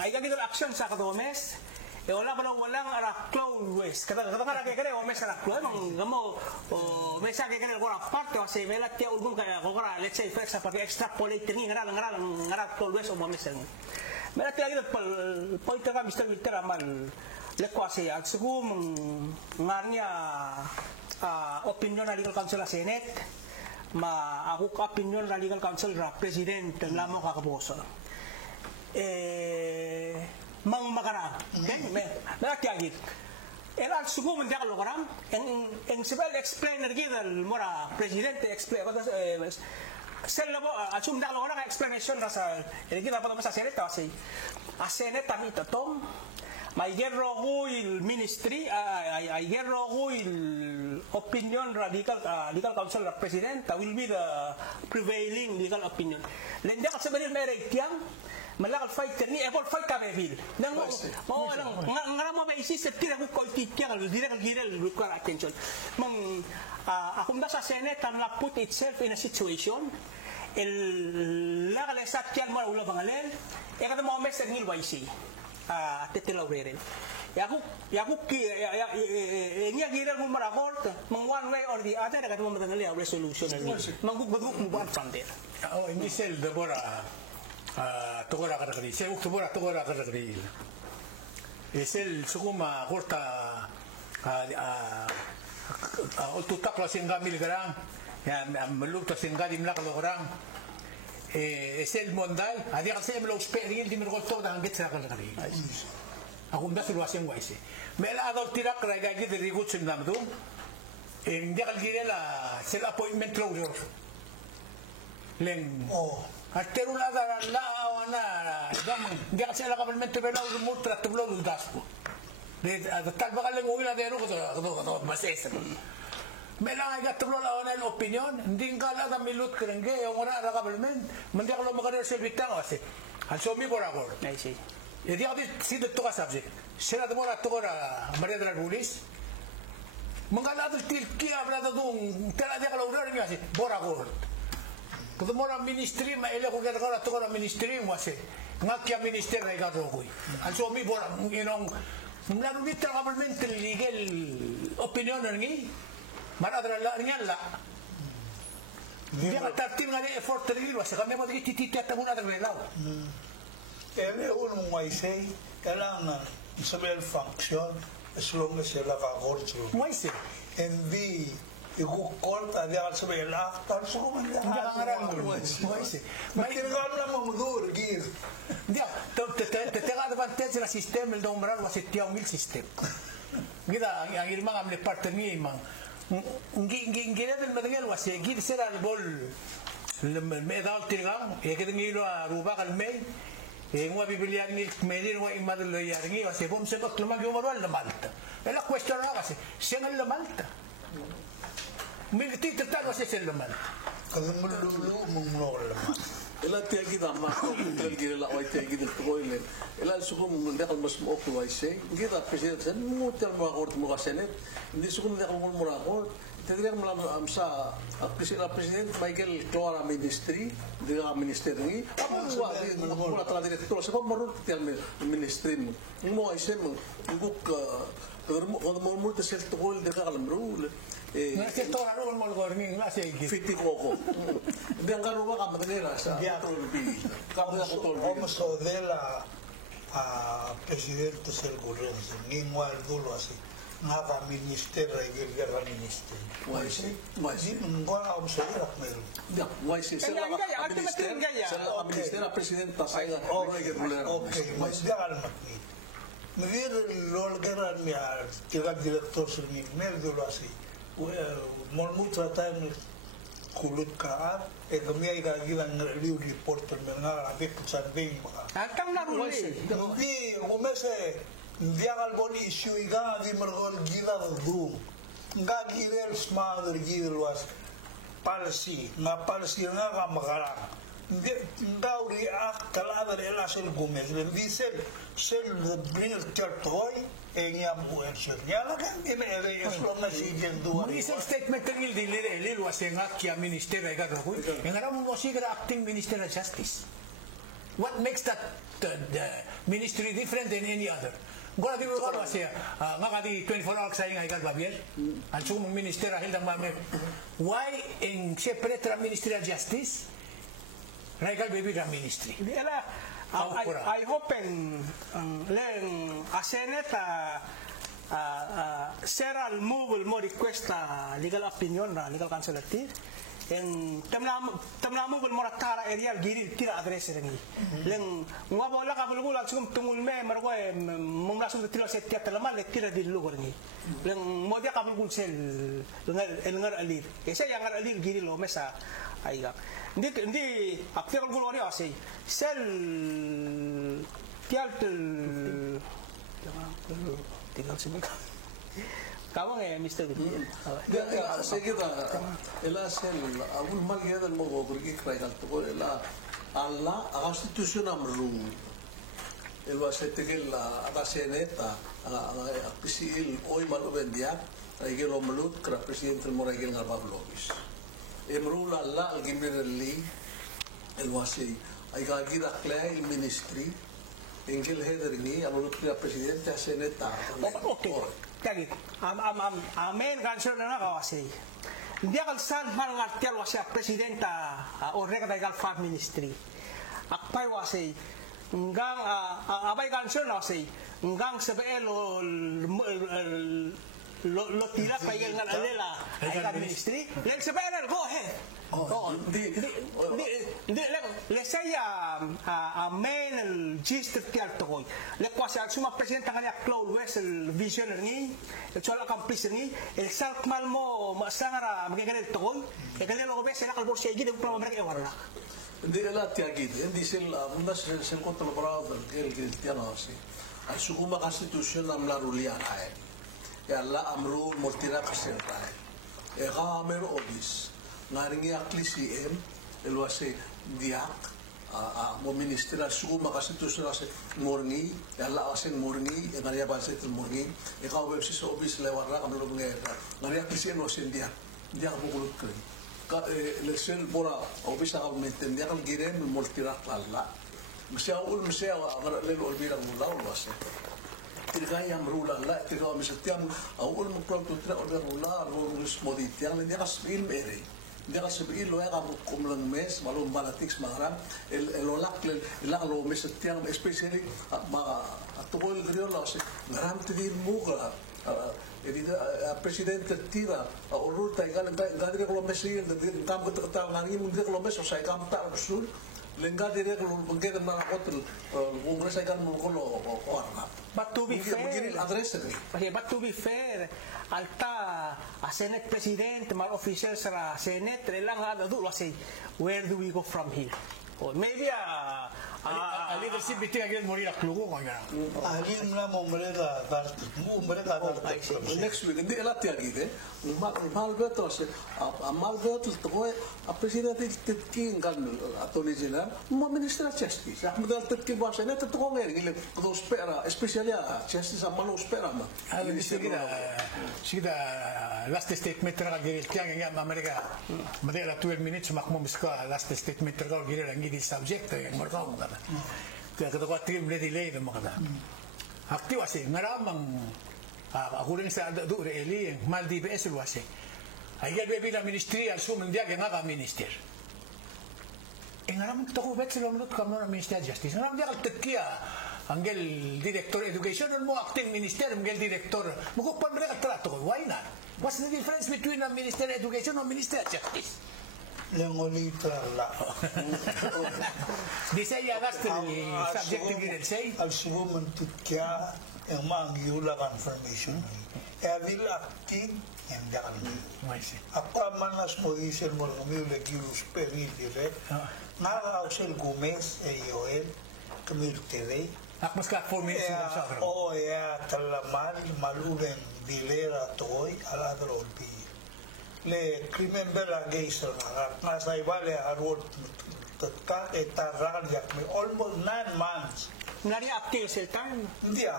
ay gagawin action sa kadomes e wala pa walang cloud west kada kaya o mes cloud gamo o mesa que kaya ko parte kasi vela te ulgun kaya ko let's say for example extrapolate ni ngara cloud west o mo mes mera te agad point ka Mr. Winter amal le ko kasi at siguro ngarnya opinion na legal council sa Senate ma ako ka opinion na legal council ra president lamo kakaboso mang makara me tiagit era sugo mendia logram en civil explainer gidal mora presidente explain sel labo asum da logra explanation rasa gida pa sa Senate kasi a Senate kami tom may gerro il ministry ay gerro il opinion legal council of president will be the prevailing legal opinion lenda ka sabihin may tiang malakal fighter ni apple fight ka bevil nang mo ngara mo ba isisip tira ko tiang direct girel require attention mang akum da sa Senate can put itself in a situation el la kalesat tiang mo ulo bangalen e kada mo mes ngil waisi tetilaw rin. Yaku niya gira mo marakort mang one way or the other dagat mo matangali ang resolution ni mangguguguk mo ba from there. Hindi sel debora tokora kadagri. Sel tokora kadagri. Sel sukuma korta tutak la singamil garang ya melukta singadim la kalorang sel mondal adi kasi melo experience di mergo to dang get sa kadagri. Ako mba suluasin waise. Mela adol tirak raga gi de rigut sim namdu. Hindi kalgire la sel appointment closure. Leng ateru la wana dam hindi kasi la kabelmente bela umur tratublo daspo. tal ba kalang ungin natin ko bases. Melang ay katulong na ang opinion, hindi ka lang na milut ka rin yung una na government, hindi ka lang makarir sa bitang kasi. Also, mi por ako. I see. Hindi ako si Dr. Kasabsi. Sila mo na ito ko na Maria de la Rulis. Mga lahat tilkiya, brada doon, tala niya ka lang rin kasi, por ako. Kung mo na ministry, maila ko kaya ka ito ko na ministry, kasi, nga kaya minister na ikaw ko. Also, mi por, nanunit na government legal opinion na nga, maradra lang la. Hindi ka tartin nga na effort na rin, kasi kami mo tititiyat na muna nagrelaw. Eme unong may say, kailangan sa malfunction as long as sila ka-control. May say. Hindi ikukol ta diyan sa may after so man Hindi ka ngarang mo. May say. Makinagam na mamudur, gil. Hindi, te advantage na sistema el nombrar was it tiang mil system. Gida ang irmang amle partner ni imang. Ngi del material was gil sera al bol. Me dal tirgang, e que ngilo a ruba al mei. Ngwa bibilian ni medin wa imadlo yarngi was bom se kot lumag yung marwal na Malta. La question na kasi, siya nga la Malta. Militi tatal was siya la Malta. Kasi mululu mong laman. Ela tiya kita mako tel gila la oi tiya kita toile. Ela suku mong ndakal mas mo ko ai se. Kita president sen mo tel mo akort mo kasenet. Hindi suku ndakal mo akort. Tadriang malam amsa president Michael Clara ministry dia minister ni apa buat telah direktur sebab marut tiang ministry mo ai se mo nguk kalau mau tesel tol de kalam rule Nasi tora ron mo gorning nasi igi. fiti koko dia kan rumah kamu tengah sa kamu nak tol Vamos a de la presidente del gobierno, ni igual duro así. Nada ministerio y el guerra ministerio. Why say? Why say? Ngora om sa Iraq meron. Ya, why say? Sa minister presidenta saya Okay, mas dagal matni. Mevir lol guerra mi al tiga director sul ni mer duro así. Molmut tratan kulut ka e gamia ida gilang review reporter menga avec san bing mga. Atang na ruli. Hindi umese Diagal boni issue iga di margol gila du. Nga gilel smader gilel was policy. Nga policy nga ka makara. Nga uri kalada ela sel gumes. Di sel bring el tertoy enya bu action. Yala kan ime ere as si gendu. May isang statement ng ilil was nga kaya minister ay gagawin. Yung alam mo siya acting minister of justice. What makes that the ministry different than any other? Gua di lugar masih, ngak di 24 hours saya ngai kan babiel, anjung minister ahil dang mame. Why in separate ministry of justice? Ngai baby da ministry. I hope leng asenet seral move mo request legal opinion legal counsel en tamna mo mo ratara area giri tira address rengi leng ngwa bola ka bulu langsung tungul me margo mum langsung tira set tiat lama le tira di lugar rengi leng mo dia ka bulu sel ngar alir esa yang ngar alir giri lo mesa aiga ndi aktir bulu ori asai sel tial tinggal sebentar kamu Mr. saya kita ela sel abul mal geda mo go kurgi kray kal to ela alla constitution amru elo setegel ata seneta pisil oi mal bendia ay gelo malut kra presidente mo regel ngar bablogis emru alla al gimirli el wasi ay gagida clay ministry engel heder ni amru kra presidente seneta okay kagi amen cancer na kawasi dia kalsan mal ngartial wasi presidenta o reka daigal farm ministry akpai wasi ngang abay cancer na wasi ngang sabelo lo tira pa yung alela ay ministry leng sabelo go ahead le saya amen el register tial tokoy le kwasi al suma presidente kanya Claude West el visioner ni el chola campus ni el salkmal mo masangara magiging tokoy e kanya lo bes na kalbo siya gid pro mereka wala hindi ala tiagid hindi sila mundas sel control brother el tiano si Ay sukuma konstitusyon am larulian ay. Ya la amru mortira kasentai. E gamer obis. Ngaringi akli CM elwase diak mo ministra sukuma konstitusyon ase morngi ya la ase morngi e ngaria balse tel morngi e ka websi so obis lewara kamlo ngeda. Ngaria akli CM ose diak. Diak bukulut kri. Ka election bora obis ka mentendia kan girem mortira alla. Masya agar lelo olbira mula ulwase. Tirga yang rula la tirga misatiam awul mukral tutra olbira mula lurus moditiang dia kasbil mere. Dia kasbil lo ya kamu kumlang mes malum balatiks maram elolak la lo misatiang especially ma atol griol la se ngaram tidin muga jadi presidente tira urut taigal gadre kalau mesil kam kata ngani mundir kalau mes saya kam tak usul lengga dire kalau mungkin mana hotel kongres saya kan mengkolo orang. But to be fair, address alta a Senate President, my officials ra Senate, lang ada do say where do we go from here? Or maybe a leadership bitin agil morir aklugo ngana. Alim na mo mereka next week hindi elat ya gide. Mal betul se mal betul to a presidente tetkin kan attorney general mo minister justice. Modal tetkin ba Senate to ngonger gile do spera especially justice amalo spera ma. Halo sigida last statement ra gile tiang ngam Amerika. Madela 12 minutes makmo miska last statement ra gile rangi di subject yang merkau kan. Kaya kata tim le delay na makada. Aktif wasi ngaramang ako rin sa do reeli mal DPS wasi. Ayat bebi na ministry al sum ndia nga ka minister. Ngaramang to ko bet sila menurut kamu minister justice. Ngaramang dia tetkia anggel director education mo acting minister anggel director. Mo ko mereka trato ko. Why not? What's the difference between a minister education and minister justice? Lengolita la. Di saya last subject ingin say. Al subo mentikya yang mangyula confirmation. Evil acting yang jangan. Apa manas modisir mo kami lagi usperi dire. Nara Ausel Gomez Joel kami tere. Akmas ka 4 minutes na sa. Oh ya talaman maluben dilera toy ala drolpi. Le crimen bela geisel na sa ibale arwot ka etarral yak me almost 9 months nari aktif sa time. Dia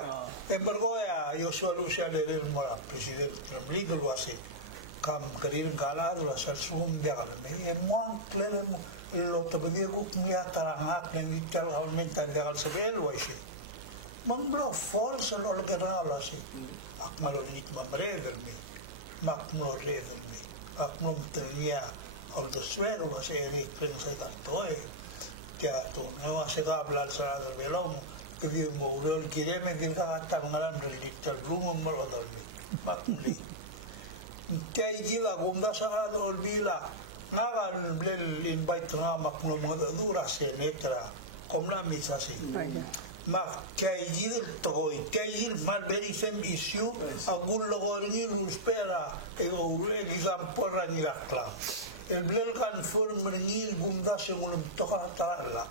embargo ya Joshua Lucia le mora presidente legal wasi kam karir gala la sum dia kan me mon klele lo tabadir ko niya tarangat ng vital aumenta dia kan sebel wasi mon bro force lo gana la si akmalo nit mamre me makmo redel me akmo tenia al do suero va se ri pensa tanto que to no se va a hablar sala del velón que vi mo ro quiere me diga hasta ngaran digital room mo lo dormi makli que allí la gunda sala do olvila nagan blel invite na makno mo dura se netra como la misa así ma que allí to que allí mal very same issue algún lugar ni spera e o exam porra ni la clase el blel kan form ni gunda se mo toka tala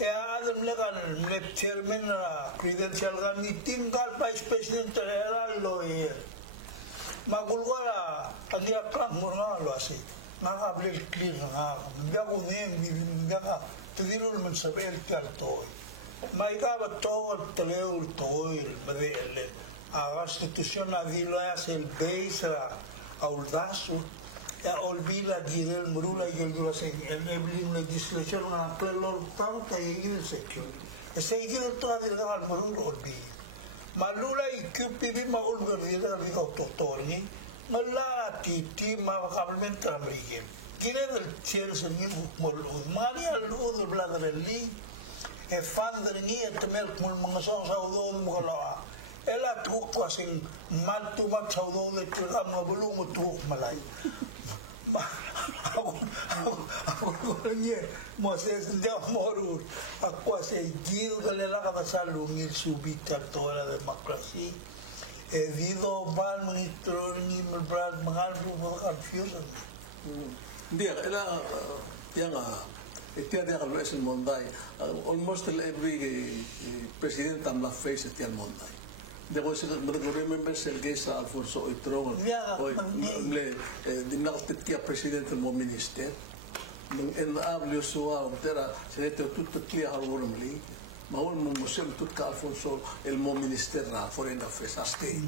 e adam legan le chairman credential gan ni tinggal vice president era lo e magulgara adia kan mo na lo así na blel clear na ya ko ni ya tediru men saber tal mai ka todo teleu todo el a constitución la dilo es el base audazo ya olvida direl murula y el enabling legislation na plelo tanta y el secure ese y toda de la murula olvida malula y QPB ma olver direl el autotorni mala titi ma kabelmente americano quiere del cielo se ni maria luz de bladerli e fandre ni etmel kul mga saudo mo kala ela tuk kasing mal tu mat saudo de turam nga bulung tuk malay ako niya Moses dia morur ako se gil galela ka salungil subitar toda la democracia e vido ban ministro ni brad mangal bu confusion dia ela yang Itiada kalau es el mondai, almost every president am la face itial mondai. Debo ser remember el gesa Alfonso Oitrón, hoy le dinaltetia presidente mo minister. En ablio sua tera se tutto clear harwormli. Ma ol mo musem tut ka Alfonso el mo minister na foreign affairs state.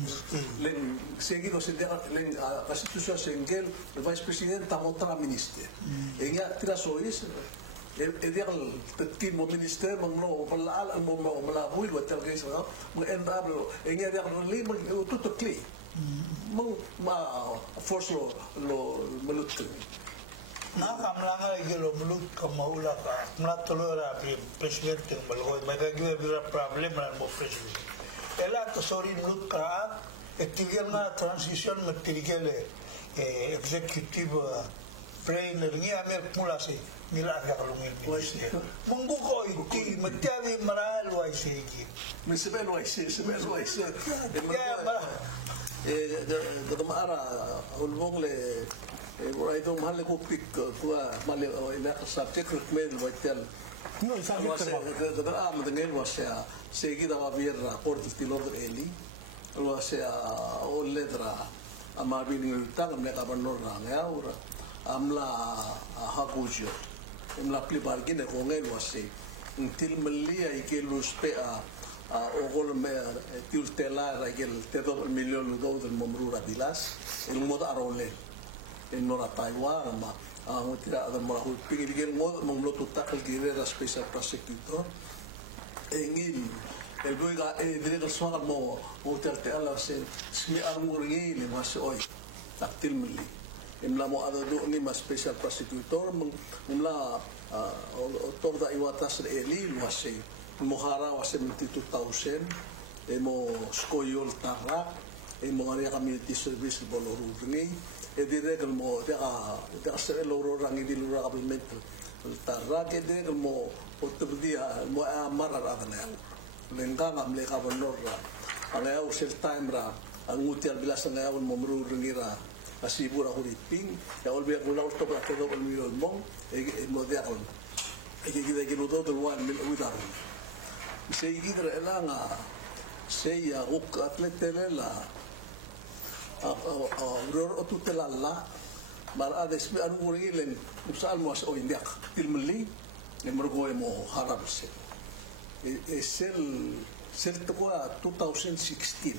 Len seguido se len a constitución sengel el vice president ta otra minister. Enga tira sois ideal tetkin mo minister mo no pala al mo mala hui lo tel gesa mo en ablo enga ideal li mo tutto clear. Mo ma force lo melut. Nah, kamlanga gelo mulut kamaula ka. Mlatolo ra presidente malgo. Mega gelo problem na mo presidente. Ela to sorry mulut ka activian na transition materiale executive trainer ni amer mulasi mila ka kalungin minister. Munggu ko iti matiali maral wa isigi. Misbel wa isi. Ya mara. Mara ulbong le ito mahal ko pick kuha mali ila subject recommend hotel No, isa was dengan was seguida va ver rapport del orden eli was all letra amabini tang mereka banor ya ora amla hakujo amla pli bargin ko ngel was until melia ikelus pa ogol me tiltela ragel $1 million del momrura bilas el moda arole en Nora Taiwan ma tidak ada melakukan pinggir mau memlotot takal kira special prosecutor engin el goiga dire soal mau hotel te ala sen smi armuringi ni mas oi taktil mili imla mo ada do ni mas special prosecutor mumla otorda iwatas eli wase mohara wase menti 2000 emo skoyol tarak emo area community service boloru ni dire que mo de hacer el oro rangi di lura kabelment tarra que dire que mo otobdia mo amara adana lenga ngam le ka bonor ala u sel time ra anguti al bilas nga un momru ringira asibura huriping ya olbia gula to pra todo el mil mon e mo de al e que de no todo el one mil udar se igidra elanga se ya uk atletele la o tutelalla mar ades mi anu urilen usal mo o india tilmli le morgo mo harabse sel to 2016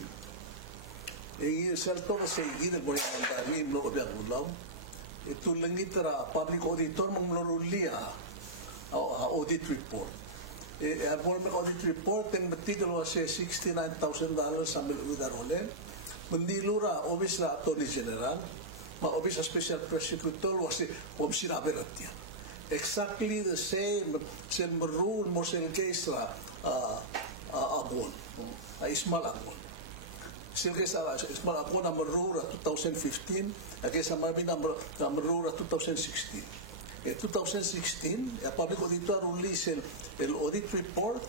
e sel to se igide por andar mi lo obia gulau e tu lengitra public auditor mo lorulia audit report e audit report en article was $69,000 sambil udarolen mendilura obis la attorney general ma obis a special prosecutor was obis la beratia exactly the same rule mosel case la abon ismal abon sil case ismal abon number rule 2015 case number rule 2016 in 2016 a public auditor release el audit report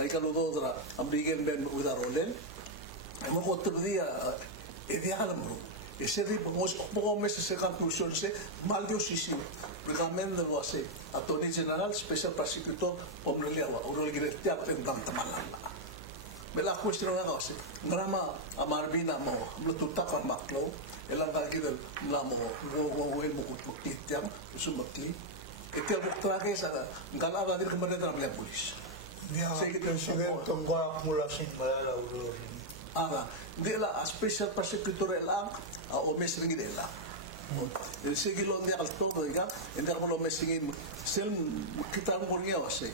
like lo dodra ambigen ben udarolen hemos otro día ideal bro ese tipo como meses se conclusión se mal diosísimo realmente lo hace attorney general special prosecutor pomlelia o lo director en tanta malala me la cuestión la hace drama amarbina mo lo tutaka maklo el angaki del la mo o el mo kutitia su makli que te traje esa galaba de como de la policía dia presidente tongwa acumulación malala ulo de la special prosecutor elang o mesringi de la el seguilo de alto diga en der mo mesringi sel kita ngorngia wase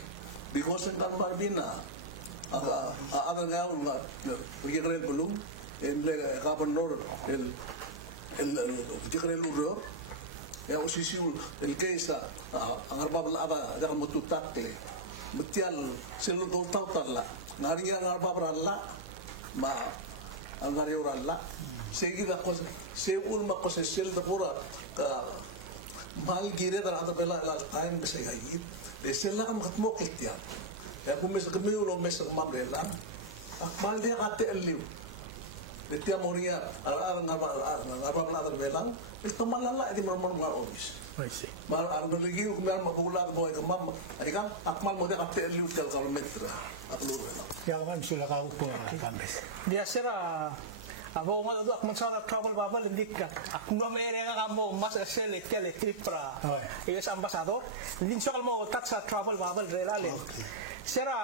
because en barbina ada ngaun regre belum en le gobernador el regre luro ya osisiul el keisa angarbab la ada der mo tutakle metial sel do tawtalla ngaria angarbab la ma angari oralla seguida cosa se ulma cosa sel de pura mal gire da anda bela la time que se gayi de sel la matmo kitia ya kumes kemiu lo mes mabrela mal dia ate eliu Dia moria ang ngapa belang itu malala di marmar office. I see. Mal ang religiyo kumar magulang ko ay kamam ay kan akmal mo dia kapte liu tel kilometer aklu belang. Ya kan sila ka upo kambes. Dia sira ako nga do akman sa travel bubble hindi ka. Ako na may nga kamo mas electric para US ambassador. Hindi siya kalmo tat sa travel bubble relale. Sira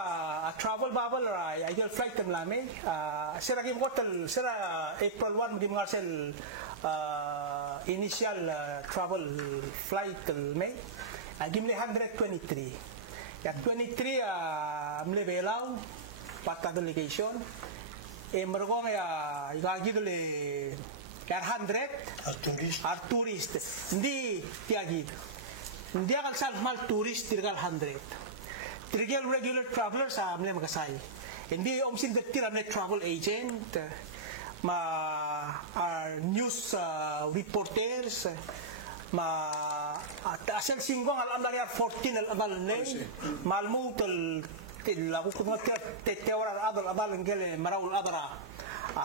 travel bubble ra ideal flight tam lami. Sira kim hotel sira April 1 di mga sel initial travel flight May. Gimle 123. Ya 23 amle belaw patta delegation. Mergo ya igagi dole 100 tourist. Hindi tiagi. Hindi akal sal mal tourist tirgal 100. Tirgal regular travelers sa amle magasay. Hindi omsin detir amle travel agent news reporters asal singgong alam na 14 al malmu lagu kuma teteora adal ngele maraul adara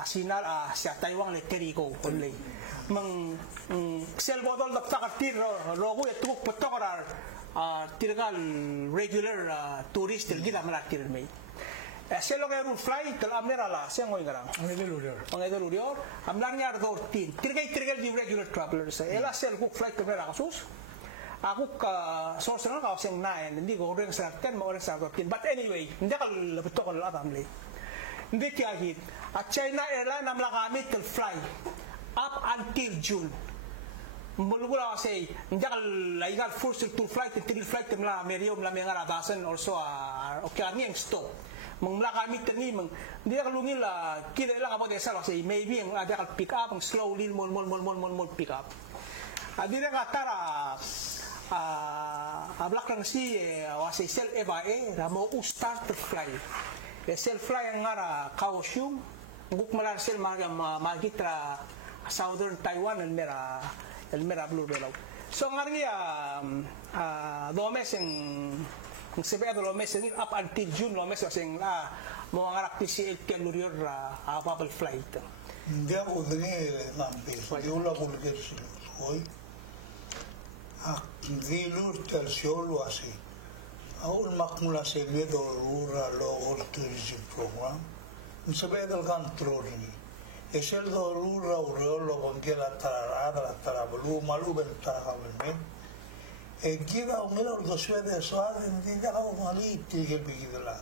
sinar sa Taiwan le teriko only mang sel bodol da takatir rogo etuk potokar tirgal regular tourist gila malatir me selo ke rule flight tal amnera la sengoy garang ang edulurior amlang yar dortin tirgal di regular travelers ela sel cook flight ke kasus aku ka source na ka sing 9 hindi ko ring sa 10 mo ring sa 14 but anyway hindi ka labuto ko la family hindi kaya hit at China airline namla kami till fly up until June mulugula kasi hindi ka laigal first to flight till flight namla merium la menga radasan also okay ang stop mangla kami tani mang hindi ka lungil la kila lang about esa kasi maybe ang ada ka pick up ang slowly mol pick up adira ka tara ablak lang si wasi sel FIA ramo start to fly sel fly ang ngara Kaohsiung guk malar sel magitra southern Taiwan el mera blue belaw so ngari domes ang sebedo lomes ni up until June lomes kasing mo ngarak PCL ken lurior bubble flight hindi ako dini nampis wala ko lugar hoy vilur terciolo así aún makmula se medo rura logo tourism program se ve del control ni es el rura lo con que la tara blu malu ben tara ben giga un mero do suede so en diga o mali tige bigidala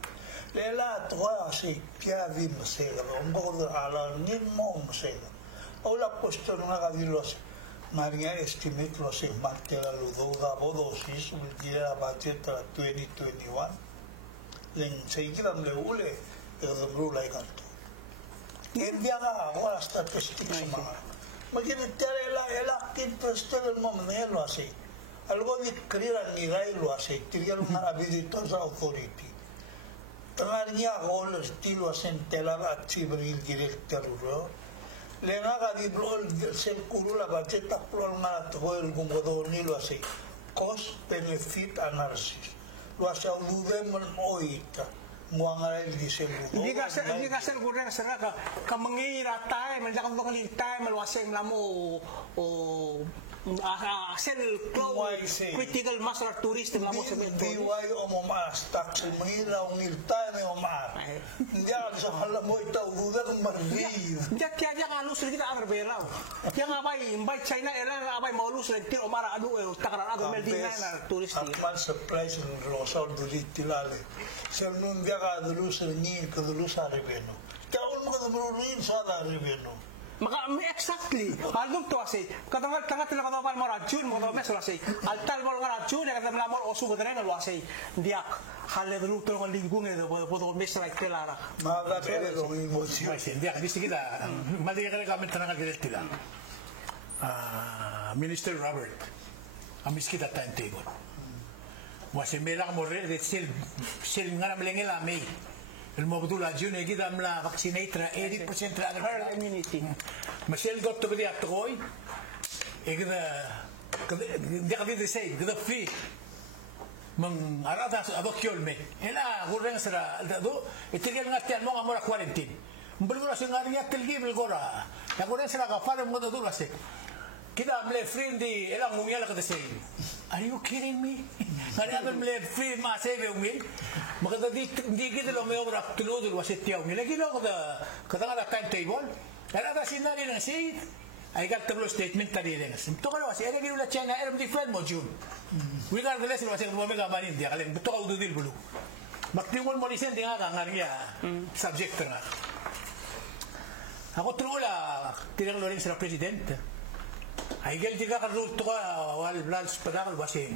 lela toa así que vi mesega un poco de ala ni mo mesega o la puesto na gadilo Maria estimate lo se martela ludoga bodosis ultira bateta 2021 len seigram le ule the blue like anto India ga agora statistics magin tela ela interested el momento así algo de creer ni gai lo hace tirar una vidito sa authority tangania gol estilo asentela achibril director Lenga di blol sel kurula bajeta plol na to el gungodo ni lo así cost benefit analysis lo hace ulude oita muanga el disel hindi ka sel gureng saraka kamangira tay man jakam lokal tay man wasem lamo o sel critical master tourist lamo sa di way o mas tax mangira ungil tay o ma ya sa hala mo ita ulude marri ya kaya alus kita arbelaw yang abay imbay China era abay maulus lentir o mara adu takaran adu meldina na tourist akmal surprise no rosal dulit tilale sel nun dia ka dulus ni ka dulus aribeno taul mo ka dulus sa aribeno maka exactly algo to asi katangal tangat na katawal mo rajun mo mes asi altal mo rajun ya kadam lamol osu bodren lo asi diak halle dulu to ng linggung e bodo mes like telara maga pere lo emotion diak di kita mali ka kami tanang direktila Minister Robert amis kita timetable wasi melang mo re de sel ngana melengela may el mobdula june gida mla vaccinate 80% la herd immunity Michelle got to be at toy egda de say gida free man arada adokol me ela gurren sera do itigal ngati al mo amora quarantine Mbulgora singaria telgi belgora. Ya kunen sila ka fare mo dulu asik. Kita mle free di elang mungyala kata say. Are you kidding me? Ngari aben mle free ma save umi. Makata di kita lo me obra tulo dulu asik tiaw. Lagi lo kata ngada timetable. Era da sinari nang say. Ay got tablo statement tadi dengan. Itu kalau asik ada kira China era different mo June. We got the lesson asik mo mega manin dia kalen betul kau dudil bulu. Maktingol mo lisen dia ngaria subject tengah. Ako trula tirang loring sa presidente. Ay gel tiga ka rule to wal blals padakal basin.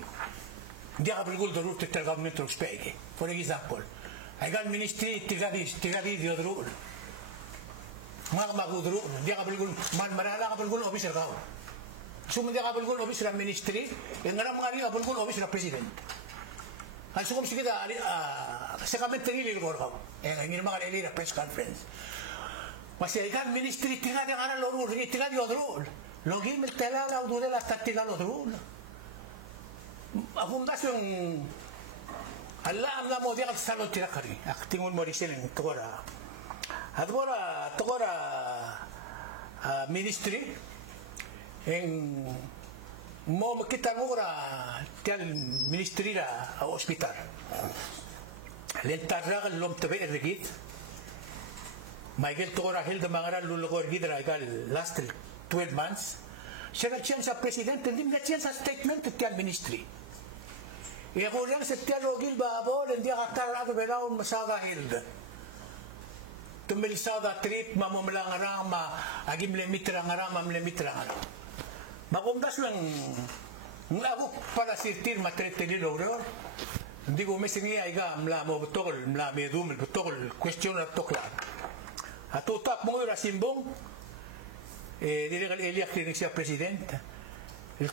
Dia ka bilgul do rule tel government of Spain. For example, ay gal ministry tiga di di rule. Mga magudro, dia ka bilgul man manala ka bilgul officer ka. Sum dia ka bilgul officer ministry, en ngaram ngari ka bilgul officer president. Ay sukom sikita sa commentary li ko ka. Ngin mga ali na press conference. Masih ikan ministry tiga yang ada lorul, tiga di lorul. Logi meltela la udure la tiga lorul. Aku ndas yang Allah amla mo dia salo tiga kari. Aku tinggal mo risel yang tokora. Tokora ministry yang mau kita ngora tial ministry la hospital. Lentarra lom tabe ergit. Michael Tora Hilda Mangaral Lulogor Gidra last 12 months. Siya nag-chance sa presidente, hindi nag-chance sa statement at yan ministry. Iya ko lang sa tiyan o gilba abo, hindi akakarado belaon masaga Hilda. Tumilisada trip, mamumlang arama, agim lemitra arama, lemitra arama. Makumdas lang, ngabok pala sirtir matretelil oro. Hindi ko mesingi ay ga, mla mo butokol, mla medum, butokol, question at toklan. Atutap mo yung rasimbong, dire kal Eliak klinik siya presidente.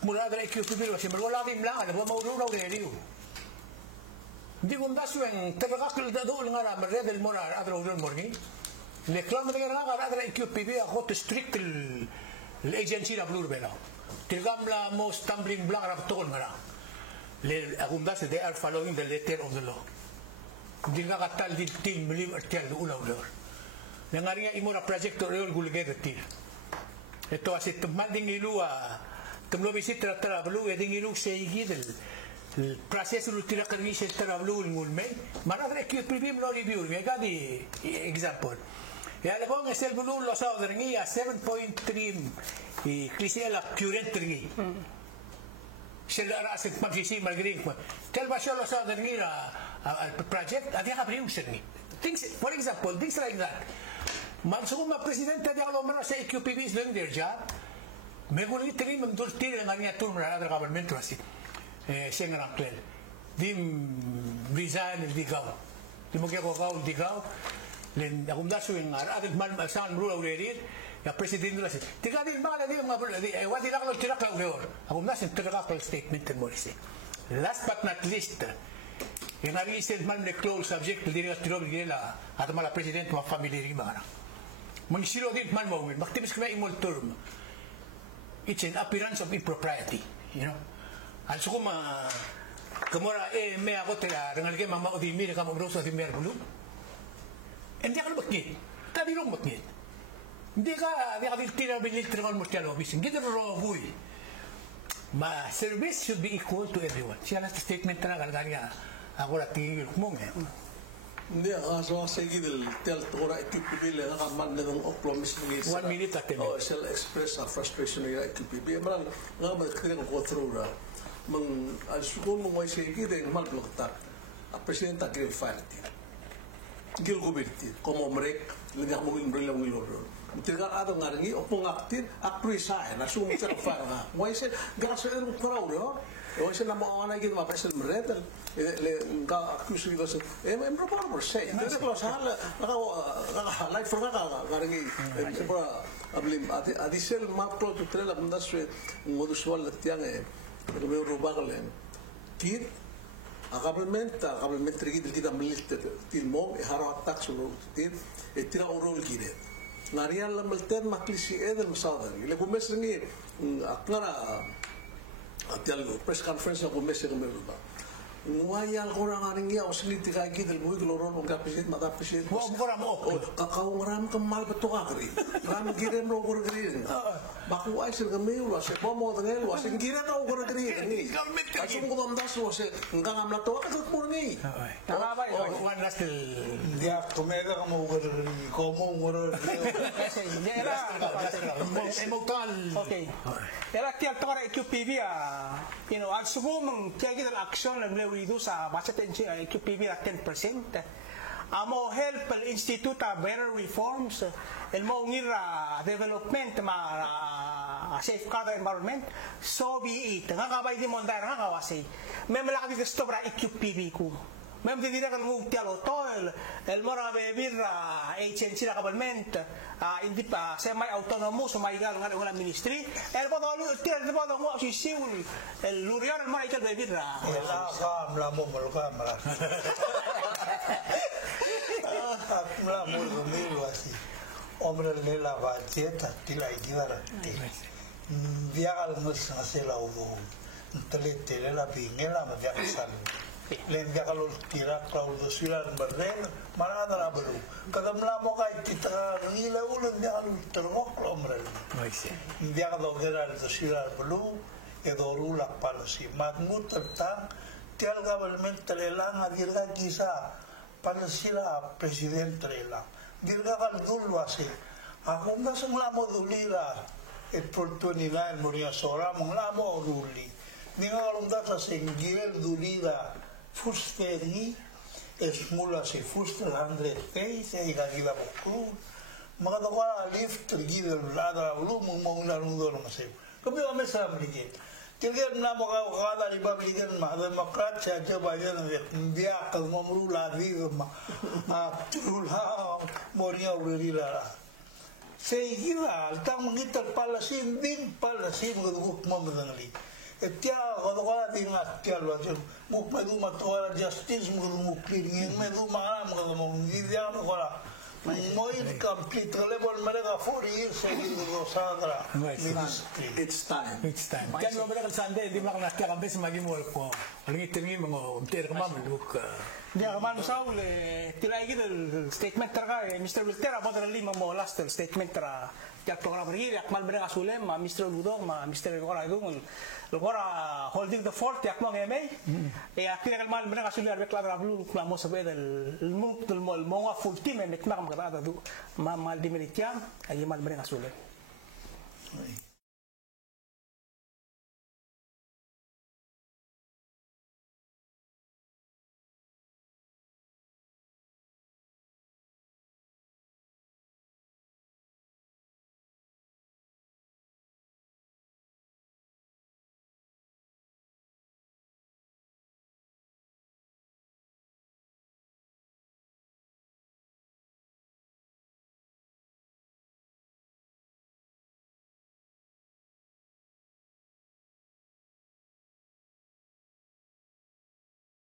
Mula dala ikiupipil, kasi wala din lang, alam mo mauluraw na iliw. Hindi kong daso yung tagakakil na doon nga ramar, redel mo na adra udon morning. Leklam na nga adra ikiupipil, ako to strict l'agency na blur bela. Tirgam la mo stumbling block na tukol nga lang. Akong daso, they are following the letter of the law. Hindi nga katal din team, milim at tiyan, ulaw-ulaw. Nangaringa imura project reol gulgeretir. Ito asi tumanding ilua tumlo bisit trablu eding ilu seigi del proceso lu tira kargi se trablu ngulme manadre ki pribim lo review me gadi example. Ya le bon es el bulu lo sa dergi a 7.3 y crisela current dergi. Se la raset magisi malgrin ko. Tel ba lo sa dergi al project adia abriu serni. Things for example things like that. Mansuma presidente de Alomara sa IQPB is doing their job. Meguli tiri mendultir ang anya turm na other government rasi. Siya nga nangklel. Dim resign di gaw. Di mo kaya ko gaw di gaw. Len akum daso yung ating man saan mrula ulirir. Ya presidente rasi. Tiga din ba na di mga wadi lang lo tirak la ulior. Akum daso yung tirak la statement mo rasi. Last but not least. Yung nag-iisip man na close subject diri at tiro nila at mga presidente mga family rin mga. Mangsiro din man mo, maktimis ko na imol term. It's an appearance of impropriety, you know. Also kung kamura me ako tira rangal kay mama odimi ka mo sa dimir bulu. Hindi ka bakit? Tabi ro bakit? Hindi ka tira bilil tira mo tiyan office. Hindi ro buy. Ma service should be equal to everyone. Siya na statement na kalganya. Ako na tingin mo Hindi, so sige del tel tora IQPB le nga man ng oplomis ng 1 minute at 10 minutes. Shall express our frustration ng IQPB. Man nga man kaya ko through ra. Mang asuko mo may sige den man lokta. A presidente agree file. Gil gobernti como mrek linya mo ng brilla ng loro. Tiga ada ngaringi opong aktin aprisa na sumo sa file nga. Why say gaso ang crowd ho? O siya na mo ana gid mapasel mred le ga accuse gid sa improper say hindi ko sa naka like for naka ngaringi para ablim adisel map to trela bundas moduswal tiang pero may rubaglen kid a government rigid kita milit tin mo haro attack sulo tin tira orol gide ngarian lamelten maklisi edel masadan le kumes ngi aklara Atial press conference ako message ng meron ba. Nguayang orang aring ya usli tiga gidel bui keloron mata pisit Wa mo mo. kakau ram kemal betul kagri ram kirim ro gor gri baku ai sir kami lo se pomo tengel lo se kira no gor gri ni asum ko dom das lo se ngam amla to ka kur ni Wan nastil. Dia kumega kamu gor Emotal. Okay. Era tiyak tokara IQPV al subo mong tiyak kita action ng lewido sa basa tensi IQPV at 10%. Amo help el institute a better reforms el mo ngira development ma safeguard environment so be it ngakabay di mondar ngakawasi memlaki di stobra IQPV ku mem di dira kalung tialo to el mora bebir agency la government indi pa semi autonomous may gal ngal wala ministry el podolo tial de podo mo si siul el lurian el mai kel bebir Ela ka mlamo malka mala. Mlamo milo así. Hombre le la vacheta tila igara. Viagal mus nasela ugo. Tele la pingela ma viagal. Len viagal tira claudo sila barren marada la belu. Kada mlamo kai titra ngila ulo viagal termok hombre. Viagal gera de sila belu edoru la palasi matmut tentang tial government telelang adirga kisa palasila president telelang dirga kal dulu ase aku nggak semula mau dulira oportunidad moria sora mengla mau duli ninga kalau nggak sasengil dulira fusteri esmula si fuster 100 pesos y la gila buku maka doa lift tergila lada lu mau ngarung dulu masih kami ambil salam dikit Kalian nama kau kata di bawah ini mah demokrat saja banyak biak kalau mau lagi mah tulah moria urila. Sehingga tang mengitar palasin bin palasin guguk memenangi. Etia kalau kata ingat tiar wajib muk medu matuara justice muk cleaning medu malam kalau mau dia kalau mau complete level mereka 4 years seguido sadra. it's time Kan mo bala Sunday di makna kaya kambe semagi mo ko. Aling itingi mo ter kamam look. Dia kaman Saul tilai kita statement terka Mr. Wilter apa terali mo last statement tera jak program ri yak mal bere asulem ma Mr. Ludong ma Mr. Gora igung Gora holding the fort yak mo ngeme akhirnya kan mal bere asulem arbek la rablu la mo sabe del mulk del mol mo full team nek ma kam kata du ma mal di militiam ay mal bere asulem